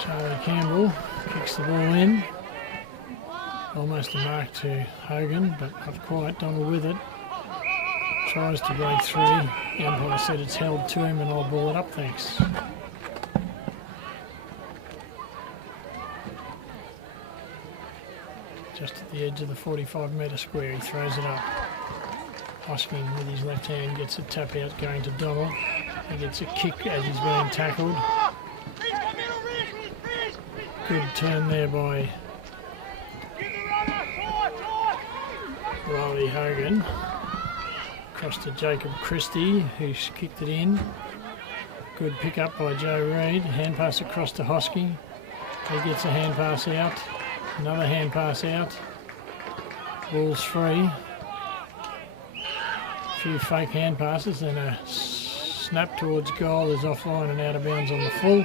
Charlie Campbell kicks the ball in. Almost a mark to Hogan, but not quite. Donald with it. Tries to break through. The umpire said it's held to him and I'll ball it up, thanks. Just at the edge of the 45-metre square, he throws it up. Hosking with his left hand gets a tap out going to Donald. He gets a kick as he's being tackled. Good turn there by Riley Hogan. Across to Jacob Christie, who's kicked it in. Good pick up by Joe Reid. Hand pass across to Hosking. He gets a hand pass out. Another hand pass out. Ball's free. A few fake hand passes and a snap towards goal is offline and out of bounds on the full.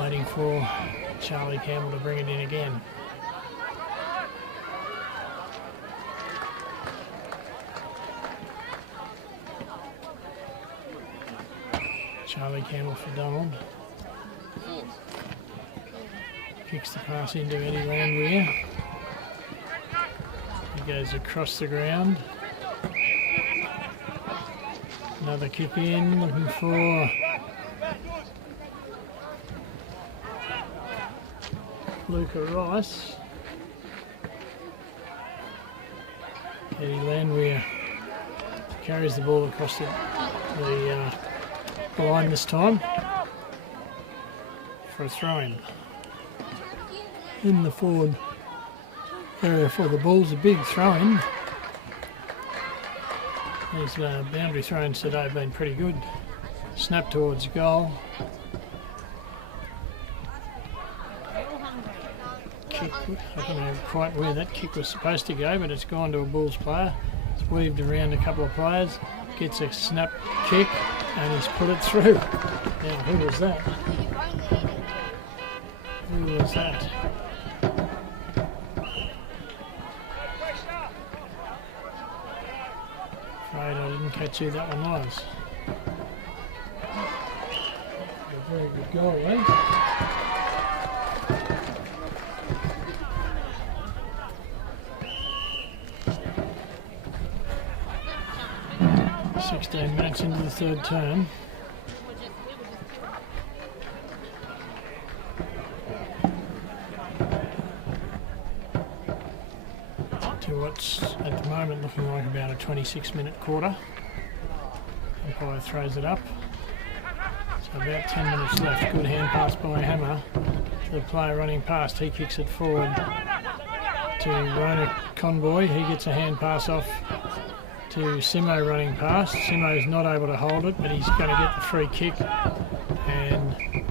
Waiting for Charlie Campbell to bring it in again. Charlie Campbell for Donald. Kicks the pass into Eddie Landwehr. He goes across the ground. Another kick in, looking for Luca Rice. Eddie Landwehr carries the ball across the line this time for a throw-in. In the forward area for the Bulls, a big throw-in. These boundary throw-ins today have been pretty good. Snap towards goal. Kick, I don't know quite where that kick was supposed to go, but it's gone to a Bulls player. It's weaved around a couple of players. Gets a snap kick and he's put it through. Now, who was that? Who was that? Afraid I didn't catch who that one was. A very good goal, eh? 16 minutes into the third term. To what's at the moment looking like about a 26-minute quarter. Umpire throws it up. So about 10 minutes left. Good hand pass by Hammer to the player running past. He kicks it forward to Rona Conboy. He gets a hand pass off to Simo running past. Simo's not able to hold it, but he's going to get the free kick and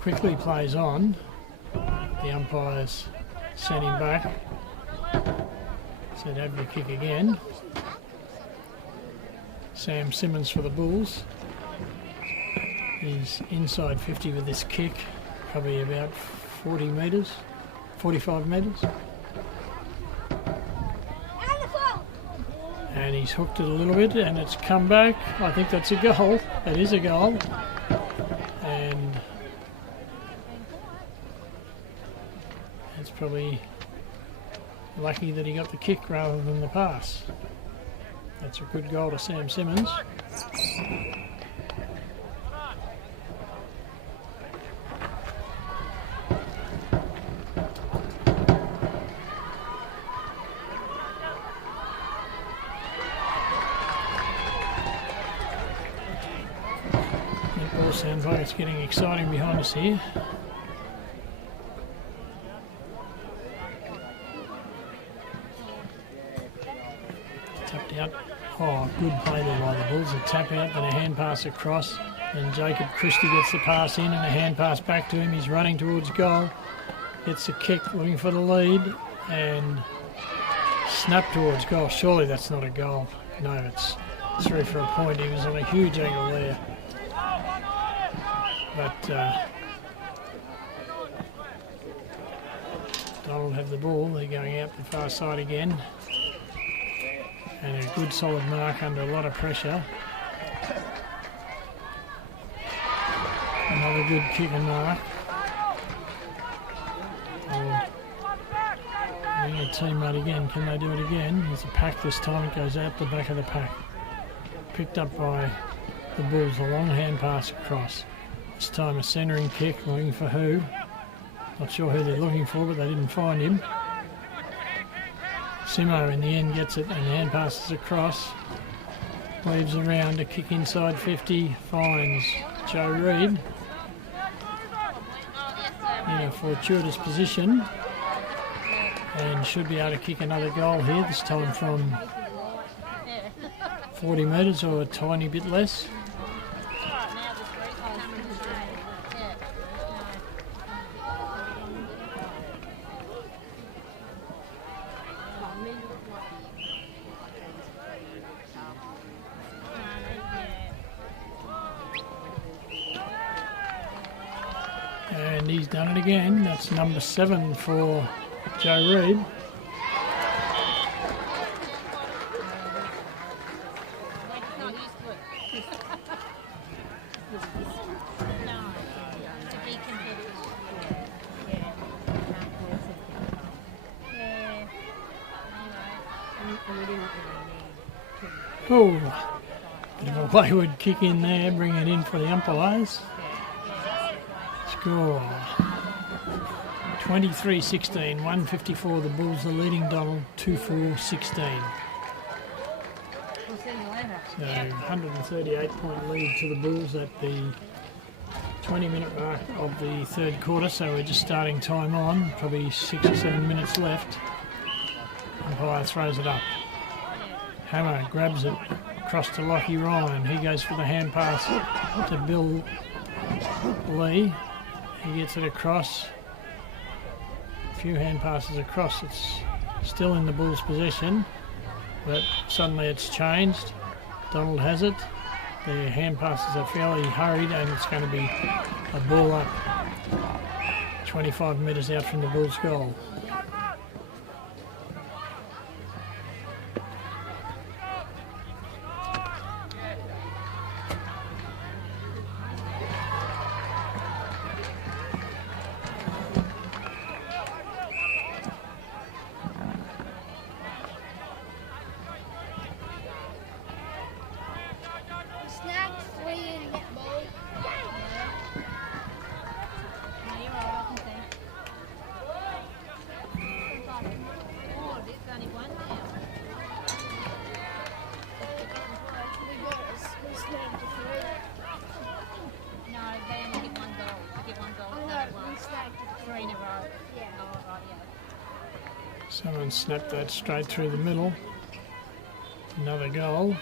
quickly plays on. The umpires sent him back. Said have your kick again. Sam Simmons for the Bulls. He's inside 50 with this kick, probably about 40 metres, 45 metres. And he's hooked it a little bit and it's come back. I think that's a goal. It is a goal. And it's probably lucky that he got the kick rather than the pass. That's a good goal to Sam Simmons. sounds like it's getting exciting behind us here. Tapped out. Oh, good play there by the Bulls. A tap out, then a hand pass across. And Jacob Christie gets the pass in and a hand pass back to him. He's running towards goal. Gets a kick, looking for the lead. And snap towards goal. Surely that's not a goal. No, it's through for a point. He was on a huge angle there. But Donald have the ball. They're going out the far side again. And a good solid mark under a lot of pressure. Another good kick and mark. Being a teammate again. Can they do it again? There's a pack this time. It goes out the back of the pack. Picked up by the Bulls. A long hand pass across. This time a centering kick. Looking for who? Not sure who they're looking for, but they didn't find him. Simo in the end gets it and hand passes across. Weaves around, a kick inside 50. Finds Joe Reed in a fortuitous position and should be able to kick another goal here, this time from 40 metres or a tiny bit less. And he's done it again. That's number 7 for Joe Reed. Oh, bit of a wayward kick in there, bring it in for the umpires. Score 23-16, 154. The Bulls are leading Donald 2-4-16. So 138 point lead to the Bulls at the 20-minute mark of the third quarter. So we're just starting time on, probably 6 or 7 minutes left. Umpire throws it up. Hammer grabs it across to Lockie Ryan. He goes for the hand pass to Bill Lee. He gets it across. A few hand passes across. It's still in the Bulls' possession, but suddenly it's changed. Donald has it. The hand passes are fairly hurried, and it's going to be a ball up 25 metres out from the Bulls' goal. Someone snapped that straight through the middle. Another goal.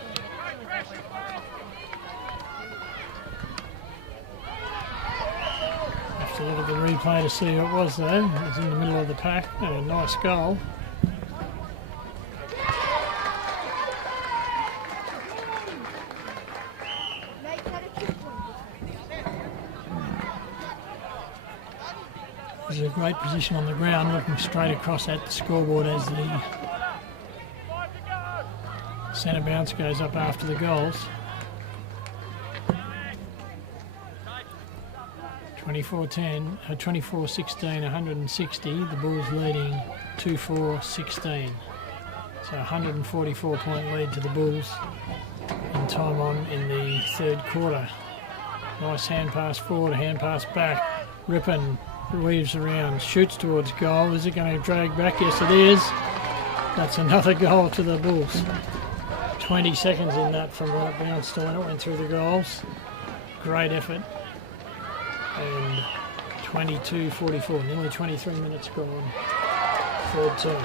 Have to look at the replay to see who it was though. It was in the middle of the pack and a nice goal. This is a great position on the ground, looking straight across at the scoreboard as the centre bounce goes up after the goals. 24-16, 160. The Bulls leading 2-4-16. So 144 point lead to the Bulls in time on in the third quarter. Nice hand pass forward, hand pass back. Rippon weaves around, shoots towards goal. Is it going to drag back? Yes, it is. That's another goal to the Bulls. 20 seconds in that from when it bounced to when it went through the goals. Great effort 22:44, nearly 23 minutes gone. Third term.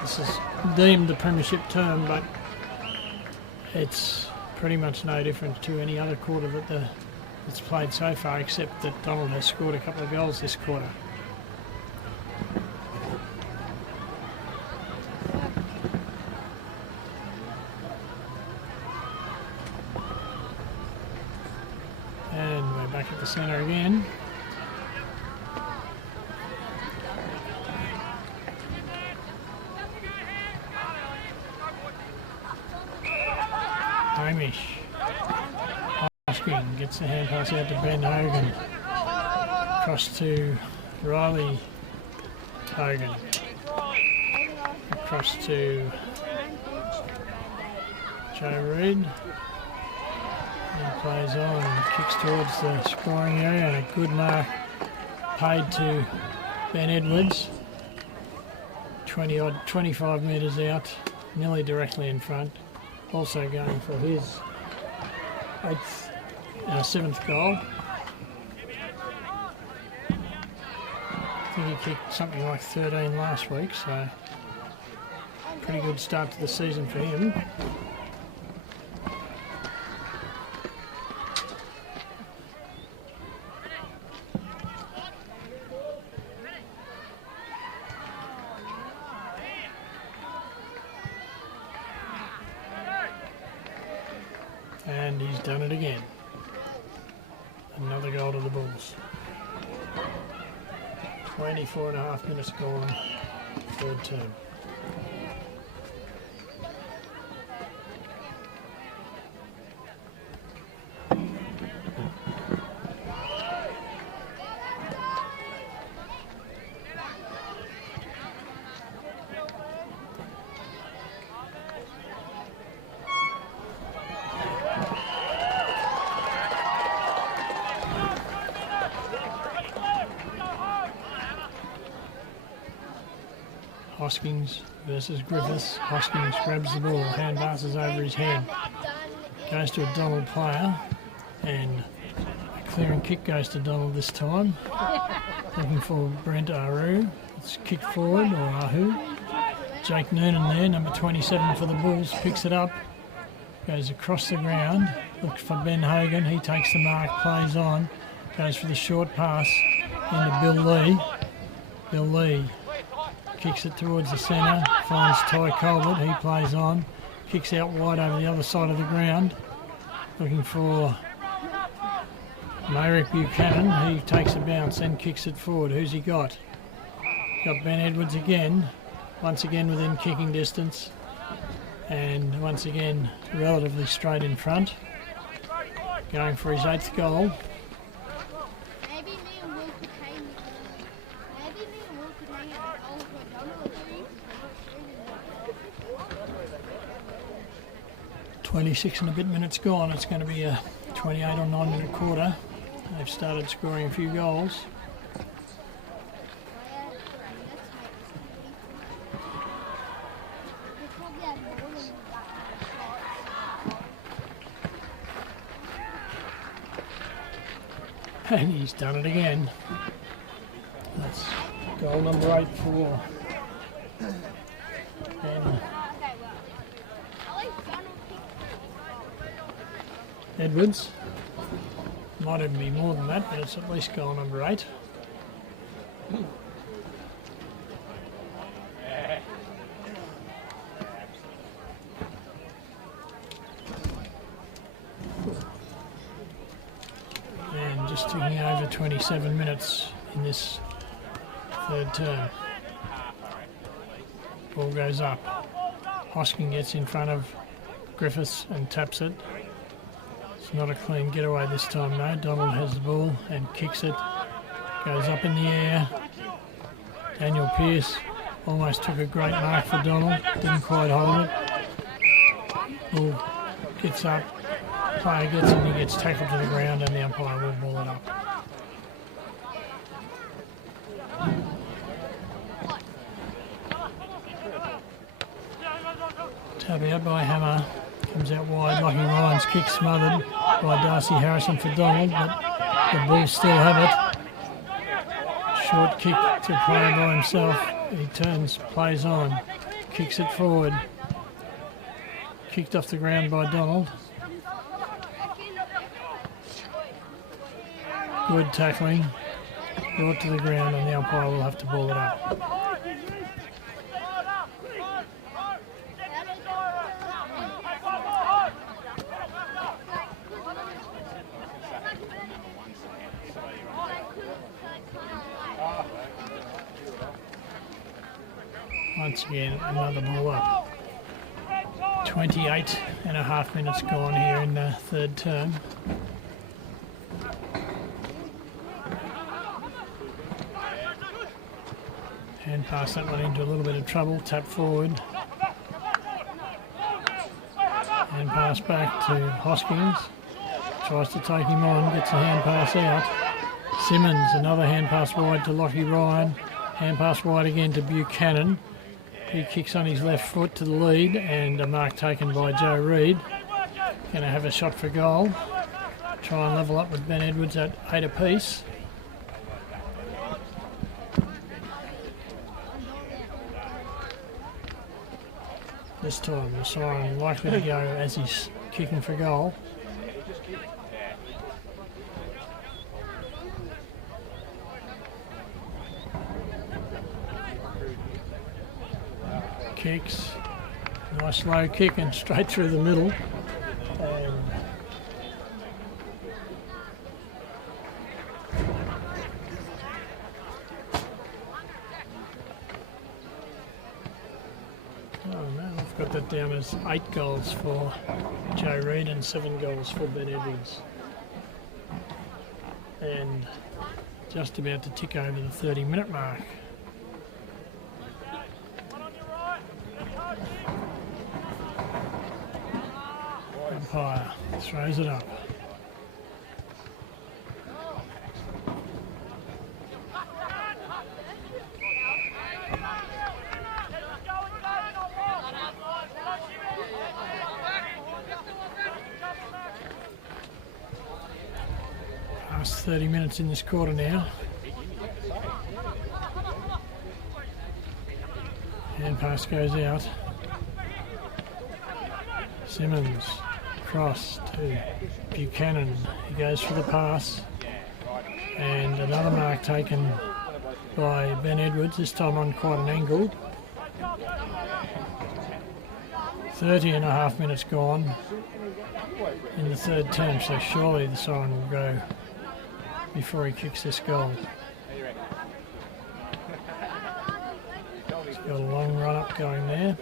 This is deemed the premiership term, but it's pretty much no different to any other quarter that's played so far, except that Donald has scored a couple of goals this quarter. And we're back at the centre again. Hamish. Hosking gets the hand pass out to Ben Hogan. Across to Riley Hogan. Across to Joe Reid. He plays on, kicks towards the scoring area, and a good mark paid to Ben Edwards. 25 metres out, nearly directly in front. Also going for his seventh goal. I think he kicked something like 13 last week, so pretty good start to the season for him. And he's done it again. Another goal to the Bulls. 24.5 minutes gone, third term. Hoskins versus Griffiths. Hoskins grabs the ball, hand passes over his head, goes to a Donald player, and a clearing kick goes to Donald this time. Looking for Brent Aru. It's kicked forward, or Ahu. Jake Noonan there, number 27 for the Bulls, picks it up, goes across the ground, looks for Ben Hogan. He takes the mark, plays on, goes for the short pass into Bill Lee. Bill Lee kicks it towards the centre, finds Ty Colbert, he plays on, kicks out wide over the other side of the ground, looking for Merrick Buchanan. He takes a bounce and kicks it forward. Who's he got? Got Ben Edwards again, once again within kicking distance, and once again relatively straight in front, going for his 8th goal. Maybe me and Will could hang. Maybe me and Will could hang out the goal for Donald. 26 and a bit minutes gone. It's going to be a 28 or 9 minute quarter. They've started scoring a few goals. And he's done it again. That's goal number 8 for Ben Edwards. Might even be more than that, but it's at least goal number 8. And just ticking over 27 minutes in this third term. Ball goes up. Hosking gets in front of Griffiths and taps it. It's not a clean getaway this time, no. Donald has the ball and kicks it. Goes up in the air. Daniel Pearce almost took a great mark for Donald. Didn't quite hold it. Ball gets up. Player gets him, he gets tackled to the ground, and the umpire will ball it up. Tap out by Hammer. Comes out wide. Lucky Ryan's kick smothered by Darcy Harrison for Donald, but the Bulls still have it. Short kick to play by himself. He turns, plays on, kicks it forward. Kicked off the ground by Donald. Good tackling. Brought to the ground, and the umpire will have to ball it up. Once again, another ball up. 28.5 minutes gone here in the third term. Hand pass that one into a little bit of trouble, tap forward. Hand pass back to Hoskins. Tries to take him on, gets a hand pass out. Simmons, another hand pass wide to Lockie Ryan. Hand pass wide again to Buchanan. He kicks on his left foot to the lead, and a mark taken by Joe Reid. Going to have a shot for goal. Try and level up with Ben Edwards at 8 apiece. This time the siren likely to go as he's kicking for goal. Kicks, nice low kick and straight through the middle. And oh no, I've got that down as 8 goals for Joe Reid and 7 goals for Ben Edwards. And just about to tick over the 30-minute mark. Umpire throws it up. Past 30 minutes in this quarter now. Hand pass goes out. Simmons. Cross to Buchanan. He goes for the pass. And another mark taken by Ben Edwards, this time on quite an angle. 30.5 minutes gone in the third term, so surely the siren will go before he kicks this goal. He's got a long run up going there.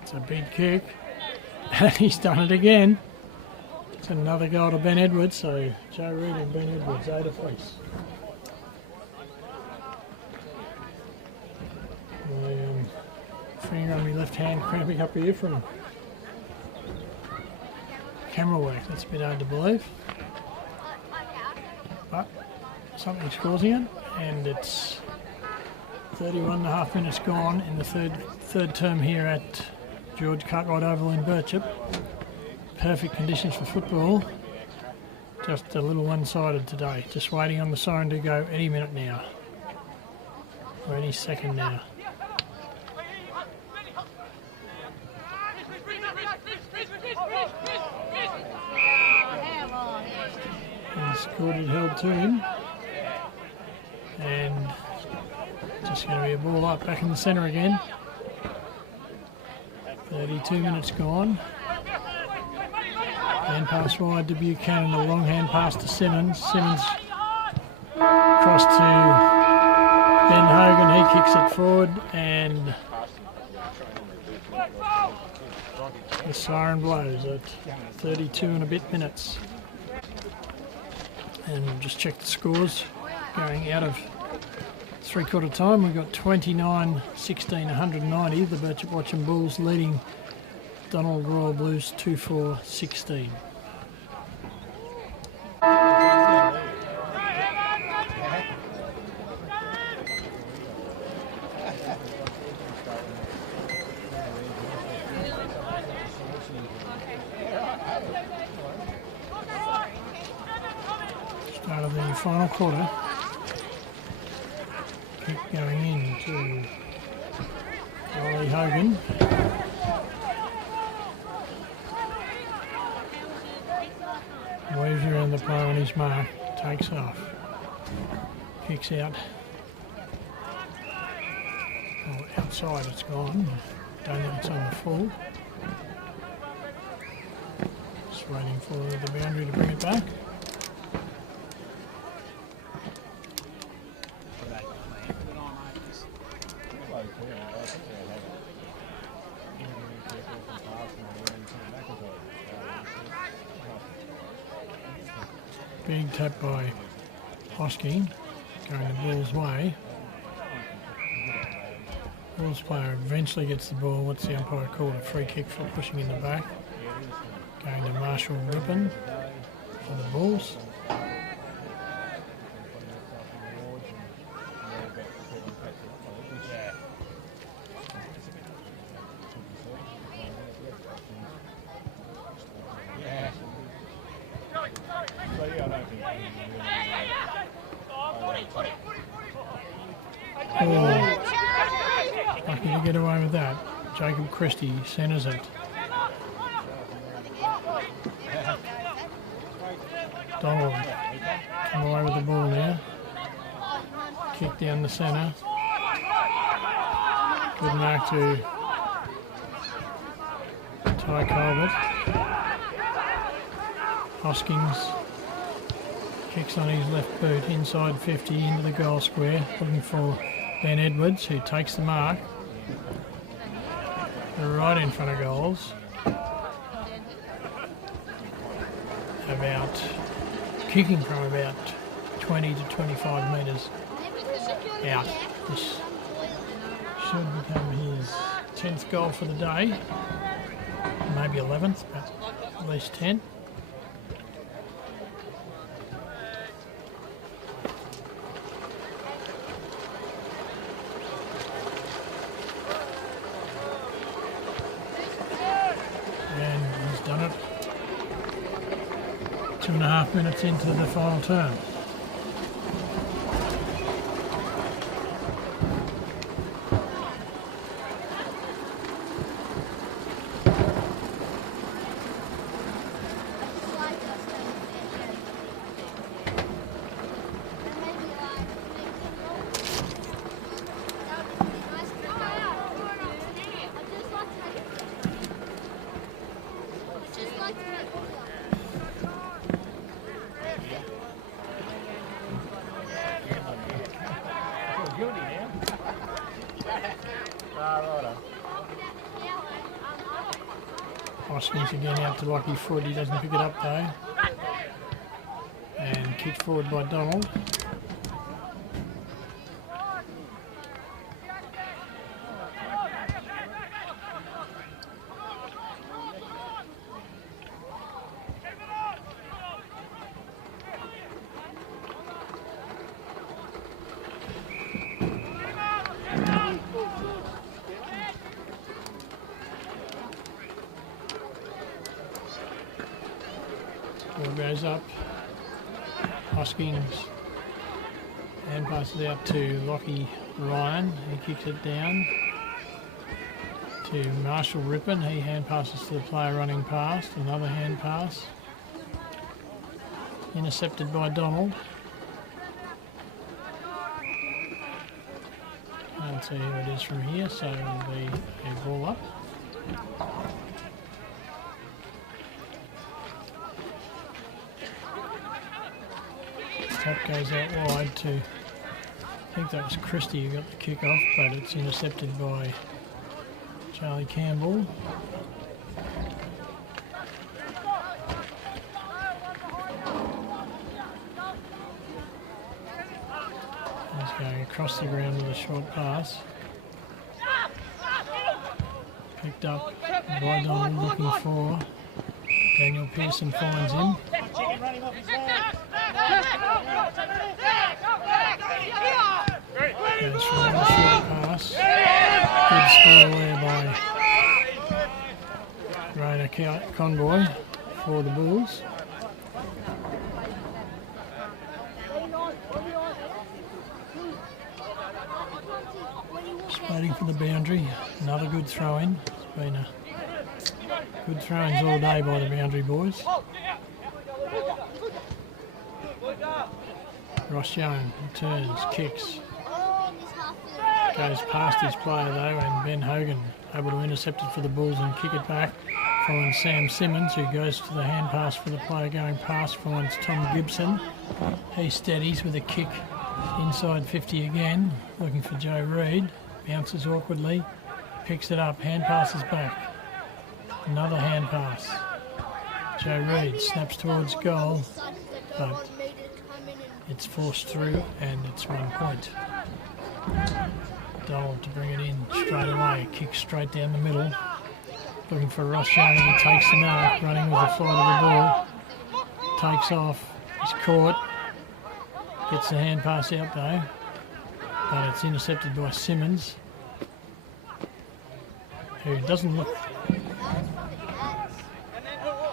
It's a big kick, and he's done it again. It's another goal to Ben Edwards, so Joe Reid and Ben Edwards, 8 apiece. My finger on my left hand cramping up here from camera work. That's a bit hard to believe, but something's causing it, and it's 31.5 minutes gone in the third term here at George Cartwright Oval in Birchip. Perfect conditions for football. Just a little one-sided today. Just waiting on the siren to go any minute now. Or any second now. And scored it held to him. And just going to be a ball up back in the centre again. 32 minutes gone. Hand pass wide to Buchanan, a long hand pass to Simmons. Simmons cross to Ben Hogan, he kicks it forward, and the siren blows at 32 and a bit minutes. And we'll just check the scores going out of three-quarter time. We've got 29-16, 190. The BirchipWatchem Bulls leading Donald Royal Blues 2-4-16. final quarter. Kick going in to Ollie Hogan. Waves around the play on his mark, takes off. Kicks out. Oh, outside it's gone. Don't think it's on the full. Just waiting for the boundary to bring it back. Big tap by Hosking, going the Bulls' way. Bulls player eventually gets the ball. What's the umpire called? A free kick for pushing in the back. Going to Marshall Rippon for the Bulls. Lucky to get away with that. Jacob Christie centres it. Donald come away with the ball now. Kick down the centre. Good mark to Ty Colbert. Hoskins kicks on his left boot inside 50 into the goal square, looking for Ben Edwards, who takes the mark. They're right in front of goals. About kicking from about 20 to 25 metres out. This should become his 10th goal for the day. Maybe 11th, but at least 10. And he's done it. 2.5 minutes into the final term. Hoskins again out to Lockie foot, he doesn't pick it up though. And kicked forward by Donald. Ball goes up. Hoskins and passes out to Lockie Ryan. He kicks it down to Marshall Rippon. He hand passes to the player running past. Another hand pass. Intercepted by Donald. Can't see who it is from here, so it'll be a ball up. Tap goes out wide to, I think that was Christie who got the kick off, but it's intercepted by Charlie Campbell. He's going across the ground with a short pass. Picked up by Donald, looking for Daniel Pearson, finds him. Goes for a short pass. Good score there by Rayner Conboy for the Bulls. waiting for the boundary. Another good throw-in. It's been a good throw-ins all day by the boundary boys. Ross Young returns, kicks, goes past his player though, and Ben Hogan able to intercept it for the Bulls and kick it back. Finds Sam Simmons, who goes to the hand pass for the player going past, finds Tom Gibson. He steadies with a kick inside 50 again, looking for Joe Reid. Bounces awkwardly, picks it up, hand passes back. Another hand pass. Joe Reid snaps towards goal, but it's forced through and it's 1 point. Donald to bring it in straight away, kick straight down the middle. Looking for Ross Young, and he takes the mark, running with the flight of the ball. Takes off, he's caught. Gets the hand pass out though, but it's intercepted by Simmons, who doesn't look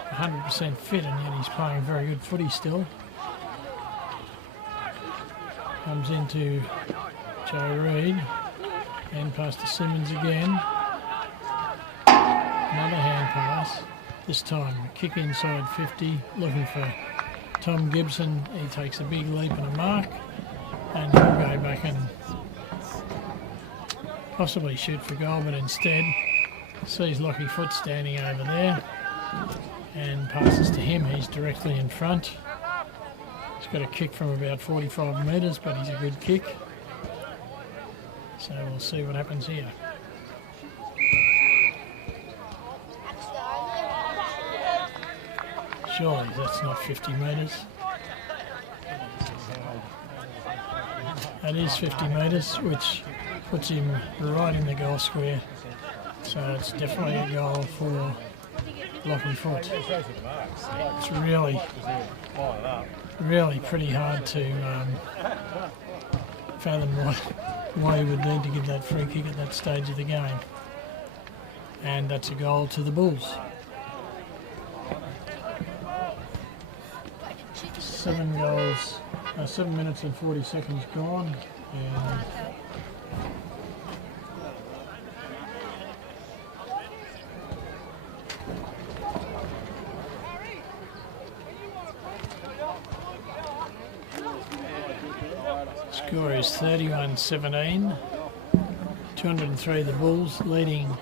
100% fit, and yet he's playing very good footy still. Comes into Joe Reid, hand pass to Simmons again. Another hand pass, this time kick inside 50, looking for Tom Gibson. He takes a big leap and a mark, and he'll go back and possibly shoot for goal, but instead sees Lockie Foot standing over there and passes to him. He's directly in front. He's got a kick from about 45 metres, but he's a good kick. So we'll see what happens here. Surely that's not 50 metres. That is 50 metres, which puts him right in the goal square. So it's definitely a goal for Lockie Foot. It's really pretty hard to fathom why he would need to give that free kick at that stage of the game. And that's a goal to the Bulls. 7 minutes and 40 seconds gone, and score is 31-17. 203 the Bulls, leading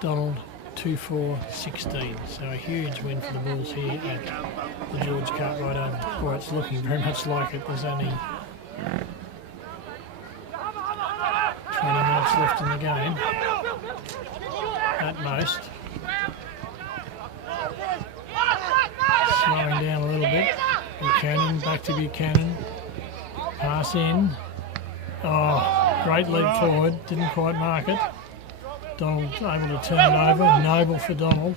Donald 2-4-16. So a huge win for the Bulls here at the George Cartwright Oval. Well, it's looking very much like it. There's only 20 minutes left in the game, at most. Slowing down a little bit. Buchanan, back to Buchanan. Pass in. Oh, great leap forward. Didn't quite mark it. Donald able to turn it over. Noble for Donald.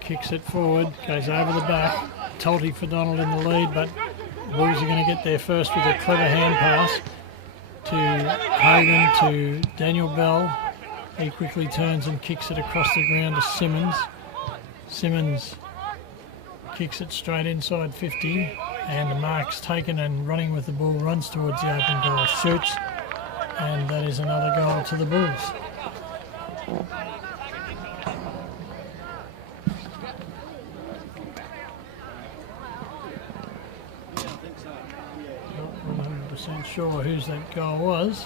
Kicks it forward. Goes over the back. Tolty for Donald in the lead, but the Bulls are going to get there first with a clever hand pass to Hogan, to Daniel Bell. He quickly turns and kicks it across the ground to Simmons. Simmons kicks it straight inside 50, and the mark's taken, and running with the ball runs towards the open goal, shoots, and that is another goal to the Bulls. Not 100% sure whose that goal was.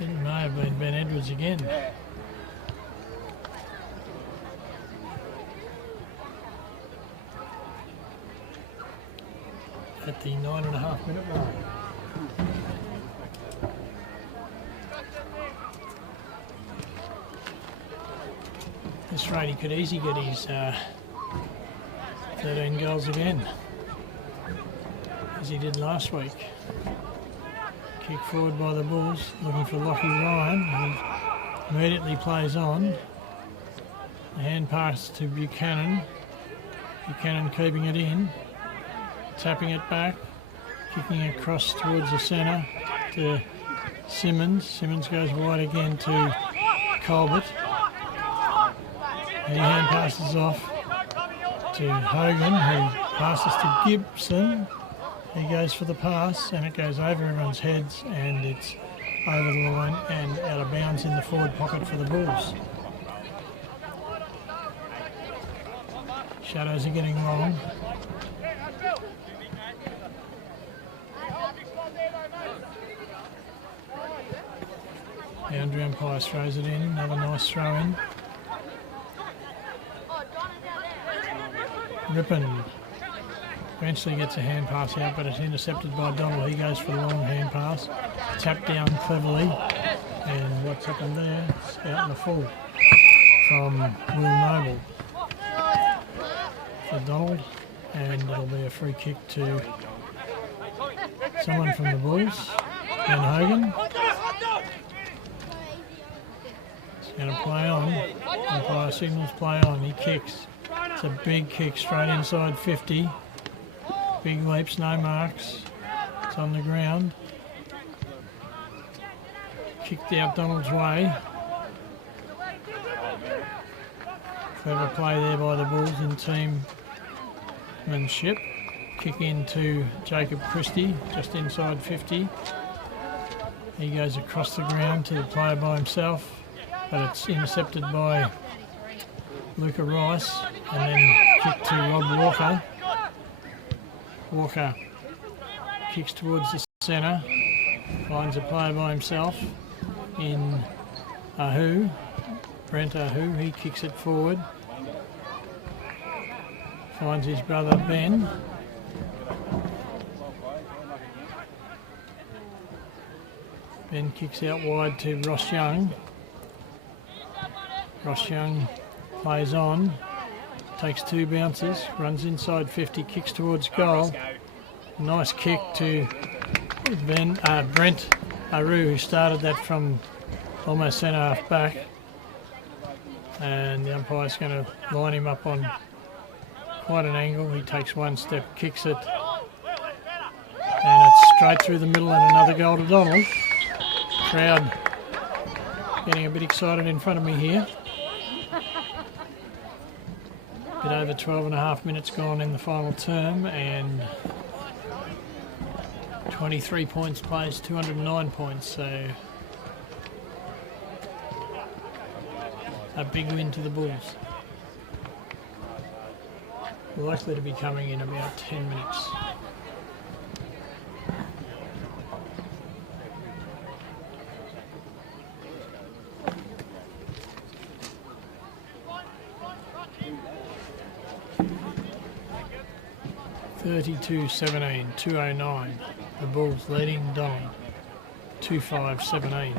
It may have been Ben Edwards again. At the 9.5 minute mark. At this rate, he could easily get his 13 goals again, as he did last week. Kick forward by the Bulls, looking for Lockie Ryan, who immediately plays on. The hand pass to Buchanan. Buchanan keeping it in. Tapping it back, kicking across towards the centre to Simmons. Simmons goes wide again to Colbert. And he hand passes off to Hogan, who passes to Gibson. He goes for the pass and it goes over everyone's heads and it's over the line and out of bounds in the forward pocket for the Bulls. Shadows are getting long. Boundary umpire throws it in, another nice throw in. Rippon eventually gets a hand pass out, but it's intercepted by Donald. He goes for the long hand pass, tapped down cleverly, and what's happened there? It's out in the full from Will Noble for Donald, and it'll be a free kick to someone from the Bulls, Ben Hogan. He's going to play on. Umpire signals play on. He kicks. It's a big kick straight inside 50. Big leaps, no marks. It's on the ground. Kicked out Donald's way. Clever play there by the Bulls in teammanship. Kick into Jacob Christie, just inside 50. He goes across the ground to the player by himself, but it's intercepted by Luca Rice, and then kick to Rob Walker. Walker kicks towards the centre, finds a player by himself in Ahu, Brent Ahu. He kicks it forward, finds his brother Ben. Ben kicks out wide to Ross Young. Ross Young plays on, takes two bounces, runs inside 50, kicks towards goal. Nice kick to Brent Aru, who started that from almost centre half back. And the umpire's going to line him up on quite an angle. He takes one step, kicks it, and it's straight through the middle and another goal to Donald. Crowd getting a bit excited in front of me here. Bit over 12 and a half minutes gone in the final term, and 23 points plays, 209 points, so a big win to the Bulls. Likely to be coming in about 10 minutes. (32-17), 2:09. The Bulls leading Donald 2-5-17.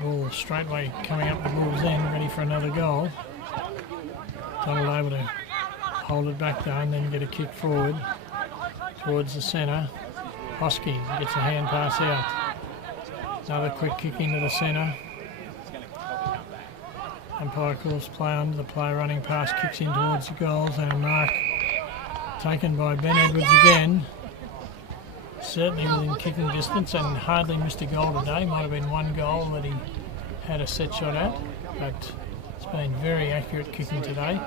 Ball straightway coming up the Bulls end, ready for another goal. Donald able to hold it back though and then get a kick forward towards the centre. Hoskins gets a hand pass out. Another quick kick into the centre. Umpire calls play under, the player running past kicks in towards the goals, and a mark taken by Ben Edwards again. Certainly within kicking distance and hardly missed a goal today. Might have been one goal that he had a set shot at, but it's been very accurate kicking today.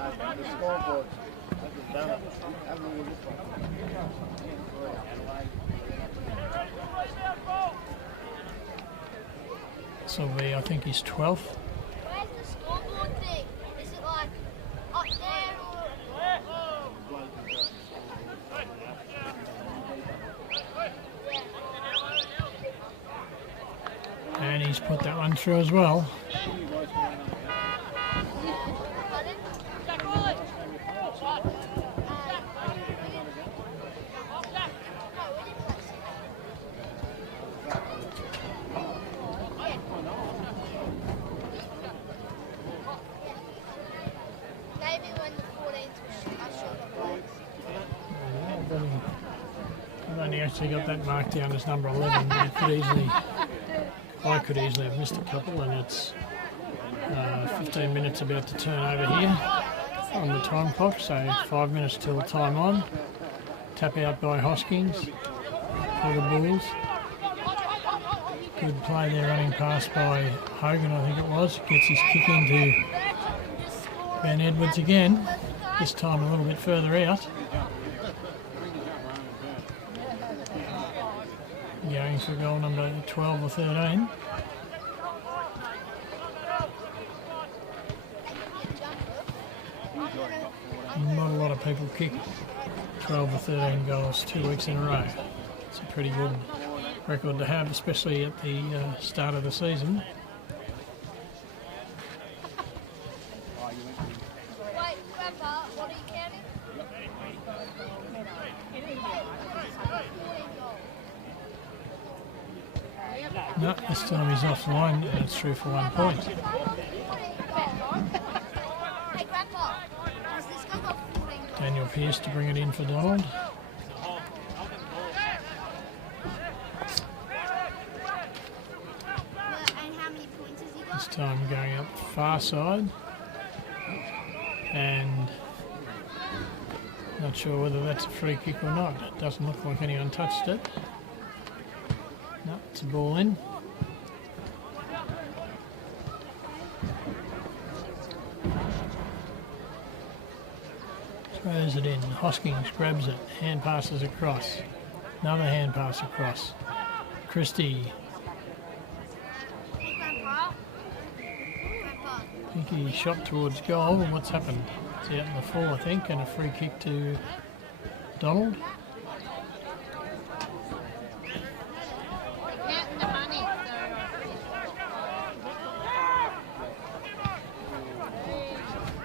This will be, I think, his 12th. Where's the scoreboard thing? Is it like up there or? And he's put that one through as well. Maybe when the 14th are shorter blokes. I've only actually got that marked down as number 11, but I could easily have missed a couple, and it's 15 minutes about to turn over here on the time clock, so 5 minutes till time on. Tap out by Hoskins for the Bulls. Good play there, running past by Hogan, I think it was. Gets his kick into Ben Edwards again, this time a little bit further out. Going for goal number 12 or 13. Not a lot of people kick 12 or 13 goals 2 weeks in a row. It's a pretty good record to have, especially at the start of the season. Wait, Grandpa, what are you counting? No, this time he's offline and it's through for 1 point. Hey, Grandpa, has this guy got 14 goals? Daniel Pearce to bring it in for Donald. And how many points has he got? This time going up the far side. And not sure whether that's a free kick or not. It doesn't look like anyone touched it. No, it's a ball in. Throws it in. Hoskins grabs it. Hand passes across. Another hand pass across. Christie. Hey, Grandpa. Grandpa. I think he shot towards goal. And what's happened? It's out in the full, I think, and a free kick to Donald. Getting the money,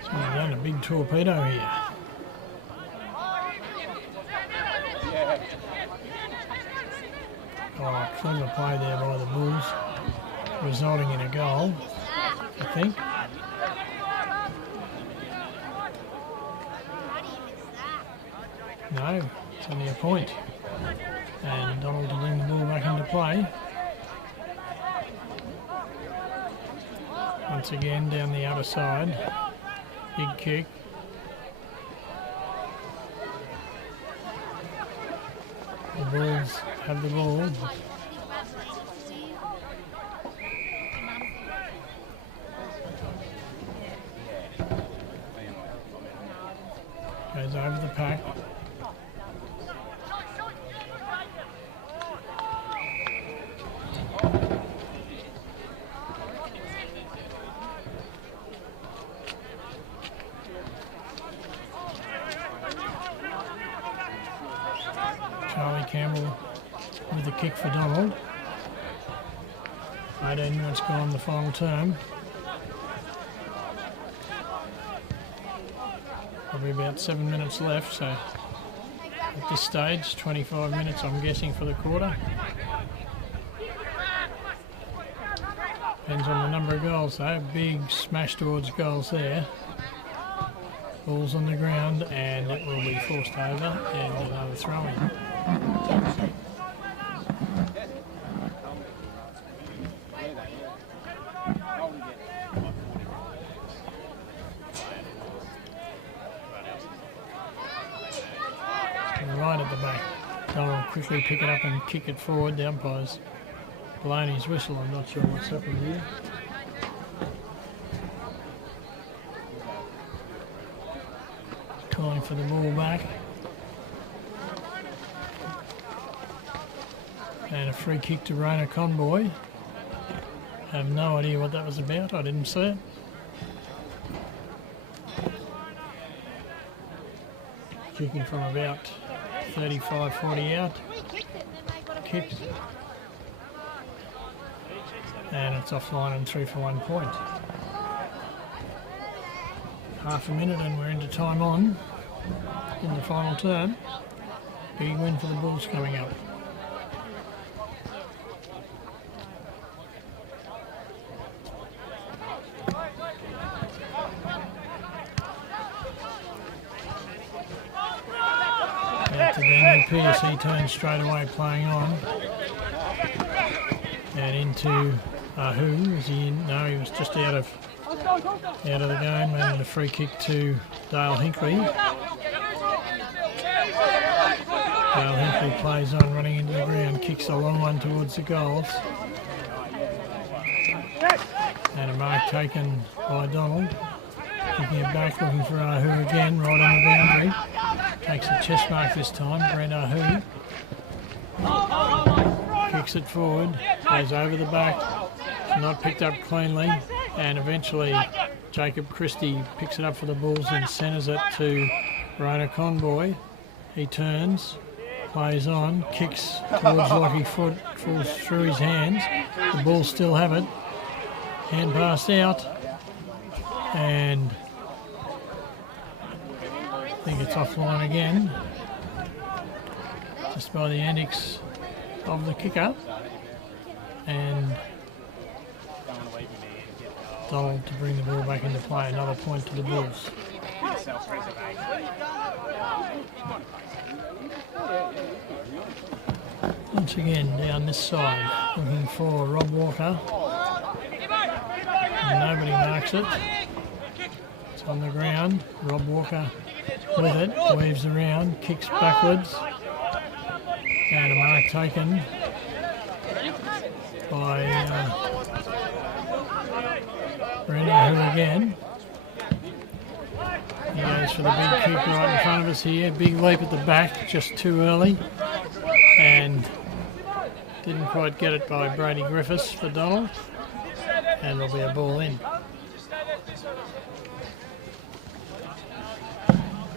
So we've done a big torpedo here. Oh, clever play there by the Bulls, resulting in a goal, I think. How do you miss that? No, it's only a point. And Donald to bring the ball back into play. Once again down the other side. Big kick. The Bulls have the ball. Goes over the pack. Charlie Campbell with a kick for Donald. 18 minutes gone, the final term. Probably about 7 minutes left, so at this stage, 25 minutes I'm guessing for the quarter. Depends on the number of goals though. Big smash towards goals there. Ball's on the ground and it will be forced over and another throw in. Right at the back. Donald quickly pick it up and kick it forward. The umpire's blown his whistle. I'm not sure what's happened here. Calling for the ball back. And a free kick to Rona Conboy. I have no idea what that was about. I didn't see it. Kicking from about 35, 40 out. Kicked. And it's offline and 3 for 1 point. Half a minute and we're into time on in the final term. Big win for the Bulls coming up. Out to Daniel Pearce, he turns straight away playing on. And into who is he in? No, he was just out of the game, and a free kick to Dale Hinkley. Dale Hinkley plays on, running into the ground, kicks a long one towards the goals. And a mark taken by Donald. Kicking it back, looking for Ahu again, right on the boundary. Takes a chest mark this time, Brent Ahu. Kicks it forward, goes over the back, not picked up cleanly, and eventually Jacob Christie picks it up for the Bulls and centres it to Rona Conboy. He turns, plays on, kicks towards Lockie Foot, falls through his hands. The Bulls still have it. Hand passed out, and I think it's offline again, just by the antics of the kicker. And Donald to bring the ball back into play. Another point to the Bulls. Once again down this side, looking for Rob Walker. And nobody marks it. It's on the ground. Rob Walker with it, weaves around, kicks backwards. And a mark taken by Renaud again. He goes for the big kick right in front of us here. Big leap at the back, just too early. And didn't quite get it by Brady Griffiths for Donald. And there'll be a ball in.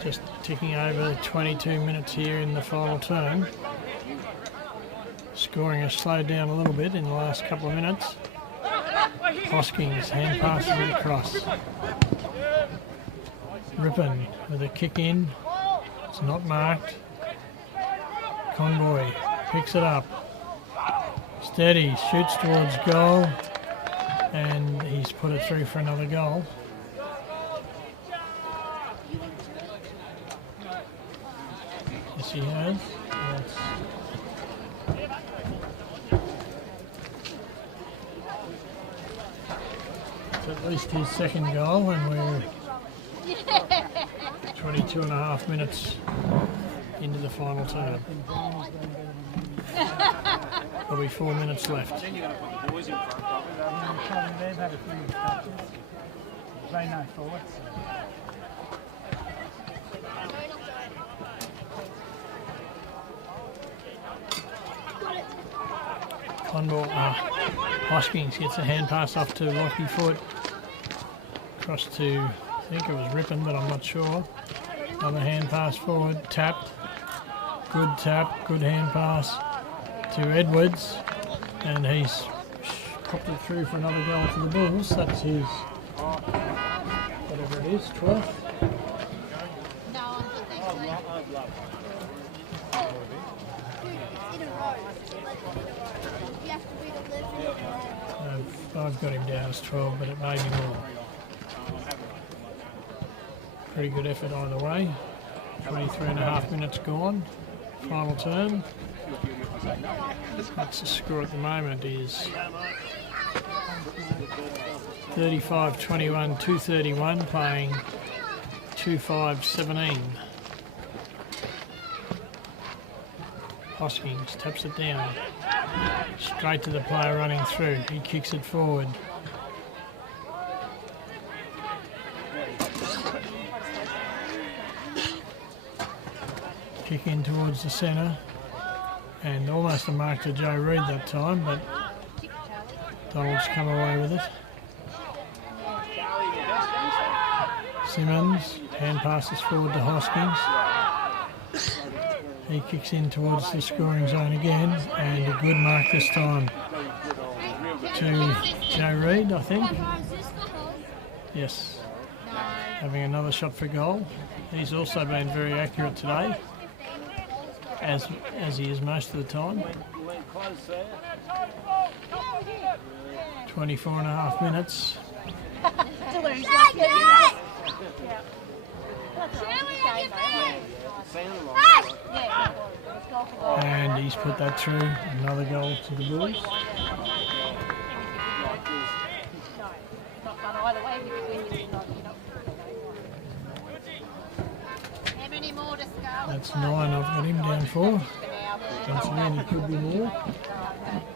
Just ticking over 22 minutes here in the final term. Scoring has slowed down a little bit in the last couple of minutes. Hoskins hand passes it across. Rippon with a kick in. It's not marked. Conboy picks it up. Steady, shoots towards goal. And he's put it through for another goal. Yes, he has. Yes. It's at least his second goal, and we're 22 and a half minutes into the final term. There'll be 4 minutes left. They've had a few touches. They know forwards. Hoskins gets a hand pass off to Lockie Foot. Across to, I think it was Rippon, but I'm not sure. Another hand pass forward, tapped. Good tap, good hand pass to Edwards. And he's popped it through for another goal for the Bulls. That's his, whatever it is, 12th. I've got him down as 12, but it may be more. Pretty good effort either way. 23 and a half minutes gone. Final turn. That's the score at the moment is 35-21, 2:31, playing 2-5-17. Hoskins taps it down. Straight to the player running through. He kicks it forward. Kick in towards the centre. And almost a mark to Joe Reid that time, but Donald's come away with it. Simmons, hand passes forward to Hoskins. He kicks in towards the scoring zone again, and a good mark this time to Joe Reid, I think. Yes, having another shot for goal. He's also been very accurate today, as he is most of the time. 24 and a half minutes. And he's put that through. Another goal to the Bulls. That's 9 I've got him down for. Once again, he could be more.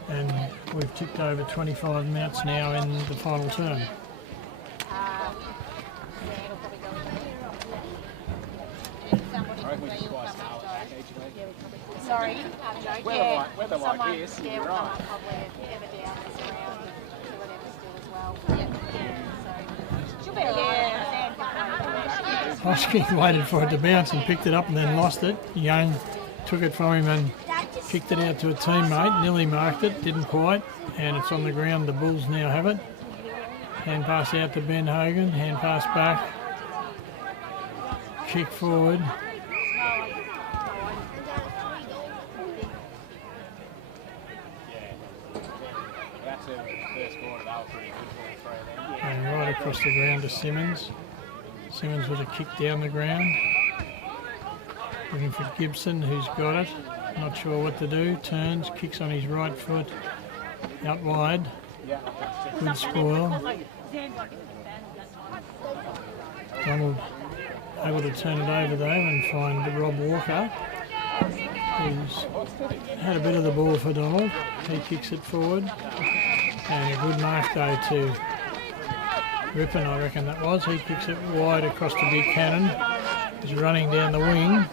And we've ticked over 25 minutes now in the final term. Sorry, Weather like someone, this, yeah, you're will right. come up probably ever down this around to whatever still as well. So she'll be alright. Hosking waited for it to bounce and picked it up and then lost it. Young took it from him and kicked it out to a teammate, nearly marked it, didn't quite, and it's on the ground. The Bulls now have it. Hand pass out to Ben Hogan, hand pass back, kick forward. And right across the ground to Simmons. Simmons with a kick down the ground. Looking for Gibson, who's got it. Not sure what to do. Turns, kicks on his right foot. Out wide. Good spoil. Donald able to turn it over though and find Rob Walker, who's had a bit of the ball for Donald. He kicks it forward. And a good mark though to Rippon, I reckon that was. He kicks it wide across to Buchanan. He's running down the wing.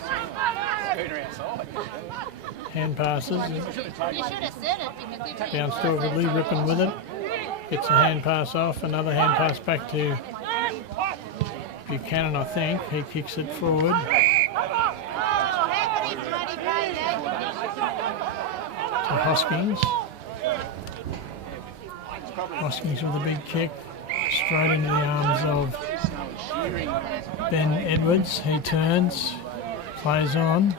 Hand passes. You should have said it because you Bounced awkwardly, Rippon with it. Gets a hand pass off, another hand pass back to Buchanan, I think. He kicks it forward. To Hoskins. Hoskins with a big kick. Straight into the arms of Ben Edwards. He turns, plays on.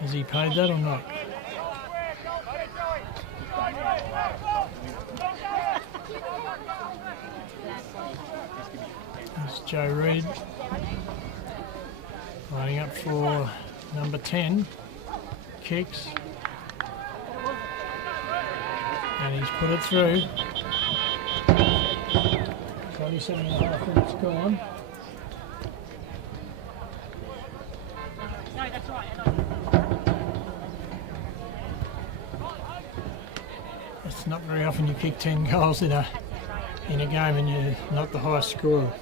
Has he paid that or not? That's Joe Reid lining up for number 10. Kicks. And he's put it through. 27.5 minutes gone. It's not very often you kick 10 goals in a game and you're not the highest scorer.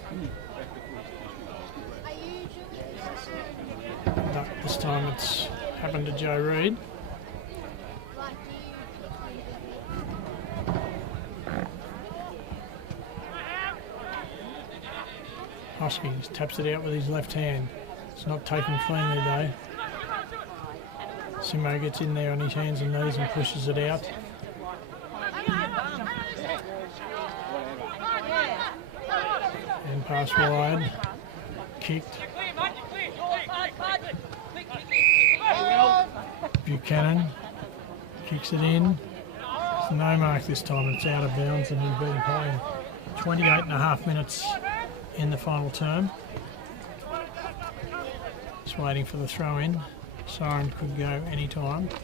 But this time it's happened to Joe Reid. Hoskins taps it out with his left hand. It's not taken cleanly though. Simo gets in there on his hands and knees and pushes it out. And pass wide. Kicked. Buchanan kicks it in. There's no mark this time. It's out of bounds and he's been playing 28.5 minutes in the final term. Just waiting for the throw in. Siren could go any time to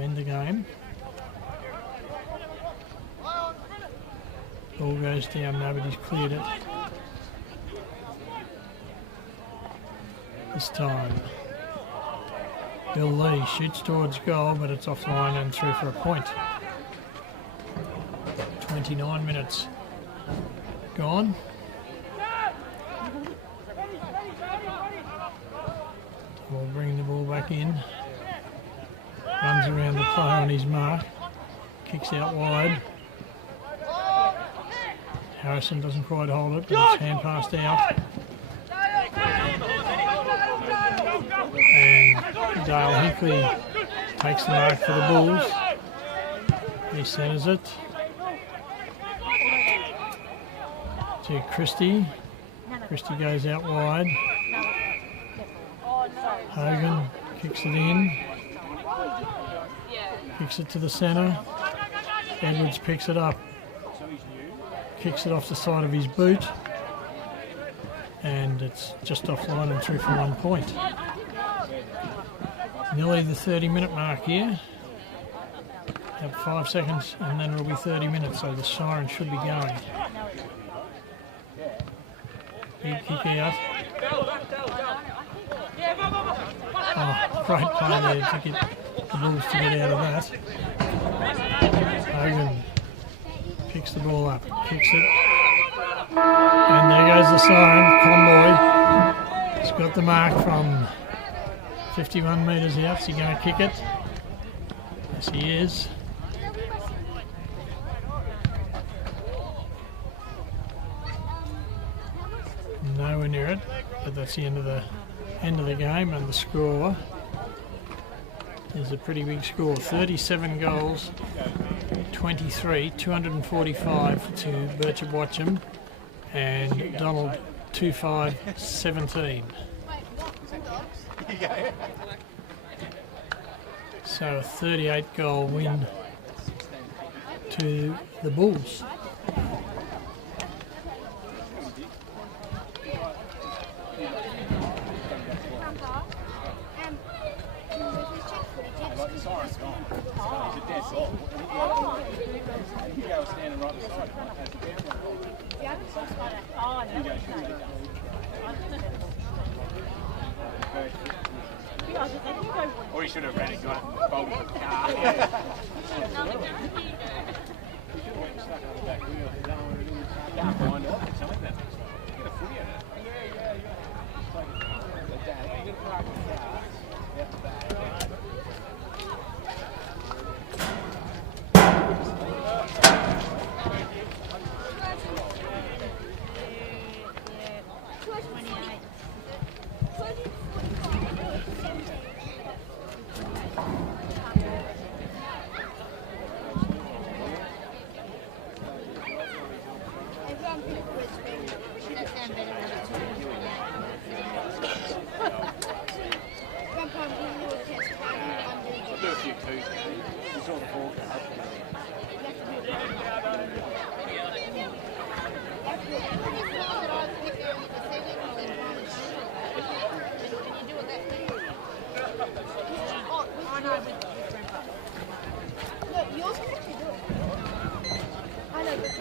end the game. Ball goes down, nobody's cleared it. This time Bill Lee shoots towards goal, but it's offline and through for a point. 29 minutes gone. We'll bring the ball back in. Runs around the play on his mark. Kicks out wide. Harrison doesn't quite hold it, but it's hand passed out. And Dale Hinkley takes the mark for the Bulls. He centres it to Christie. Christie goes out wide. Hogan kicks it in. Kicks it to the centre. Edwards picks it up. Kicks it off the side of his boot. And it's just offline and through for 1 point. Nearly the 30-minute mark here. Have 5 seconds and then it'll be 30 minutes, so the siren should be going. Big kick out. Oh, great play there to get the Bulls to get out of that. Hogan picks the ball up, kicks it. And there goes the siren, Conboy. He's got the mark from 51 metres out. Is he going to kick it? Yes, he is. Nowhere near it, but that's the end of the game, and the score is a pretty big score. 37 goals, 23, 245 to BirchipWatchem, and Donald 2517. So a 38 goal win to the Bulls. Or he should have ran it, got it, bolted the car. Can't find it. Something that. Get a footy at it. Do a few twos, you saw the ball go up. Look, yours can actually do it. I know, but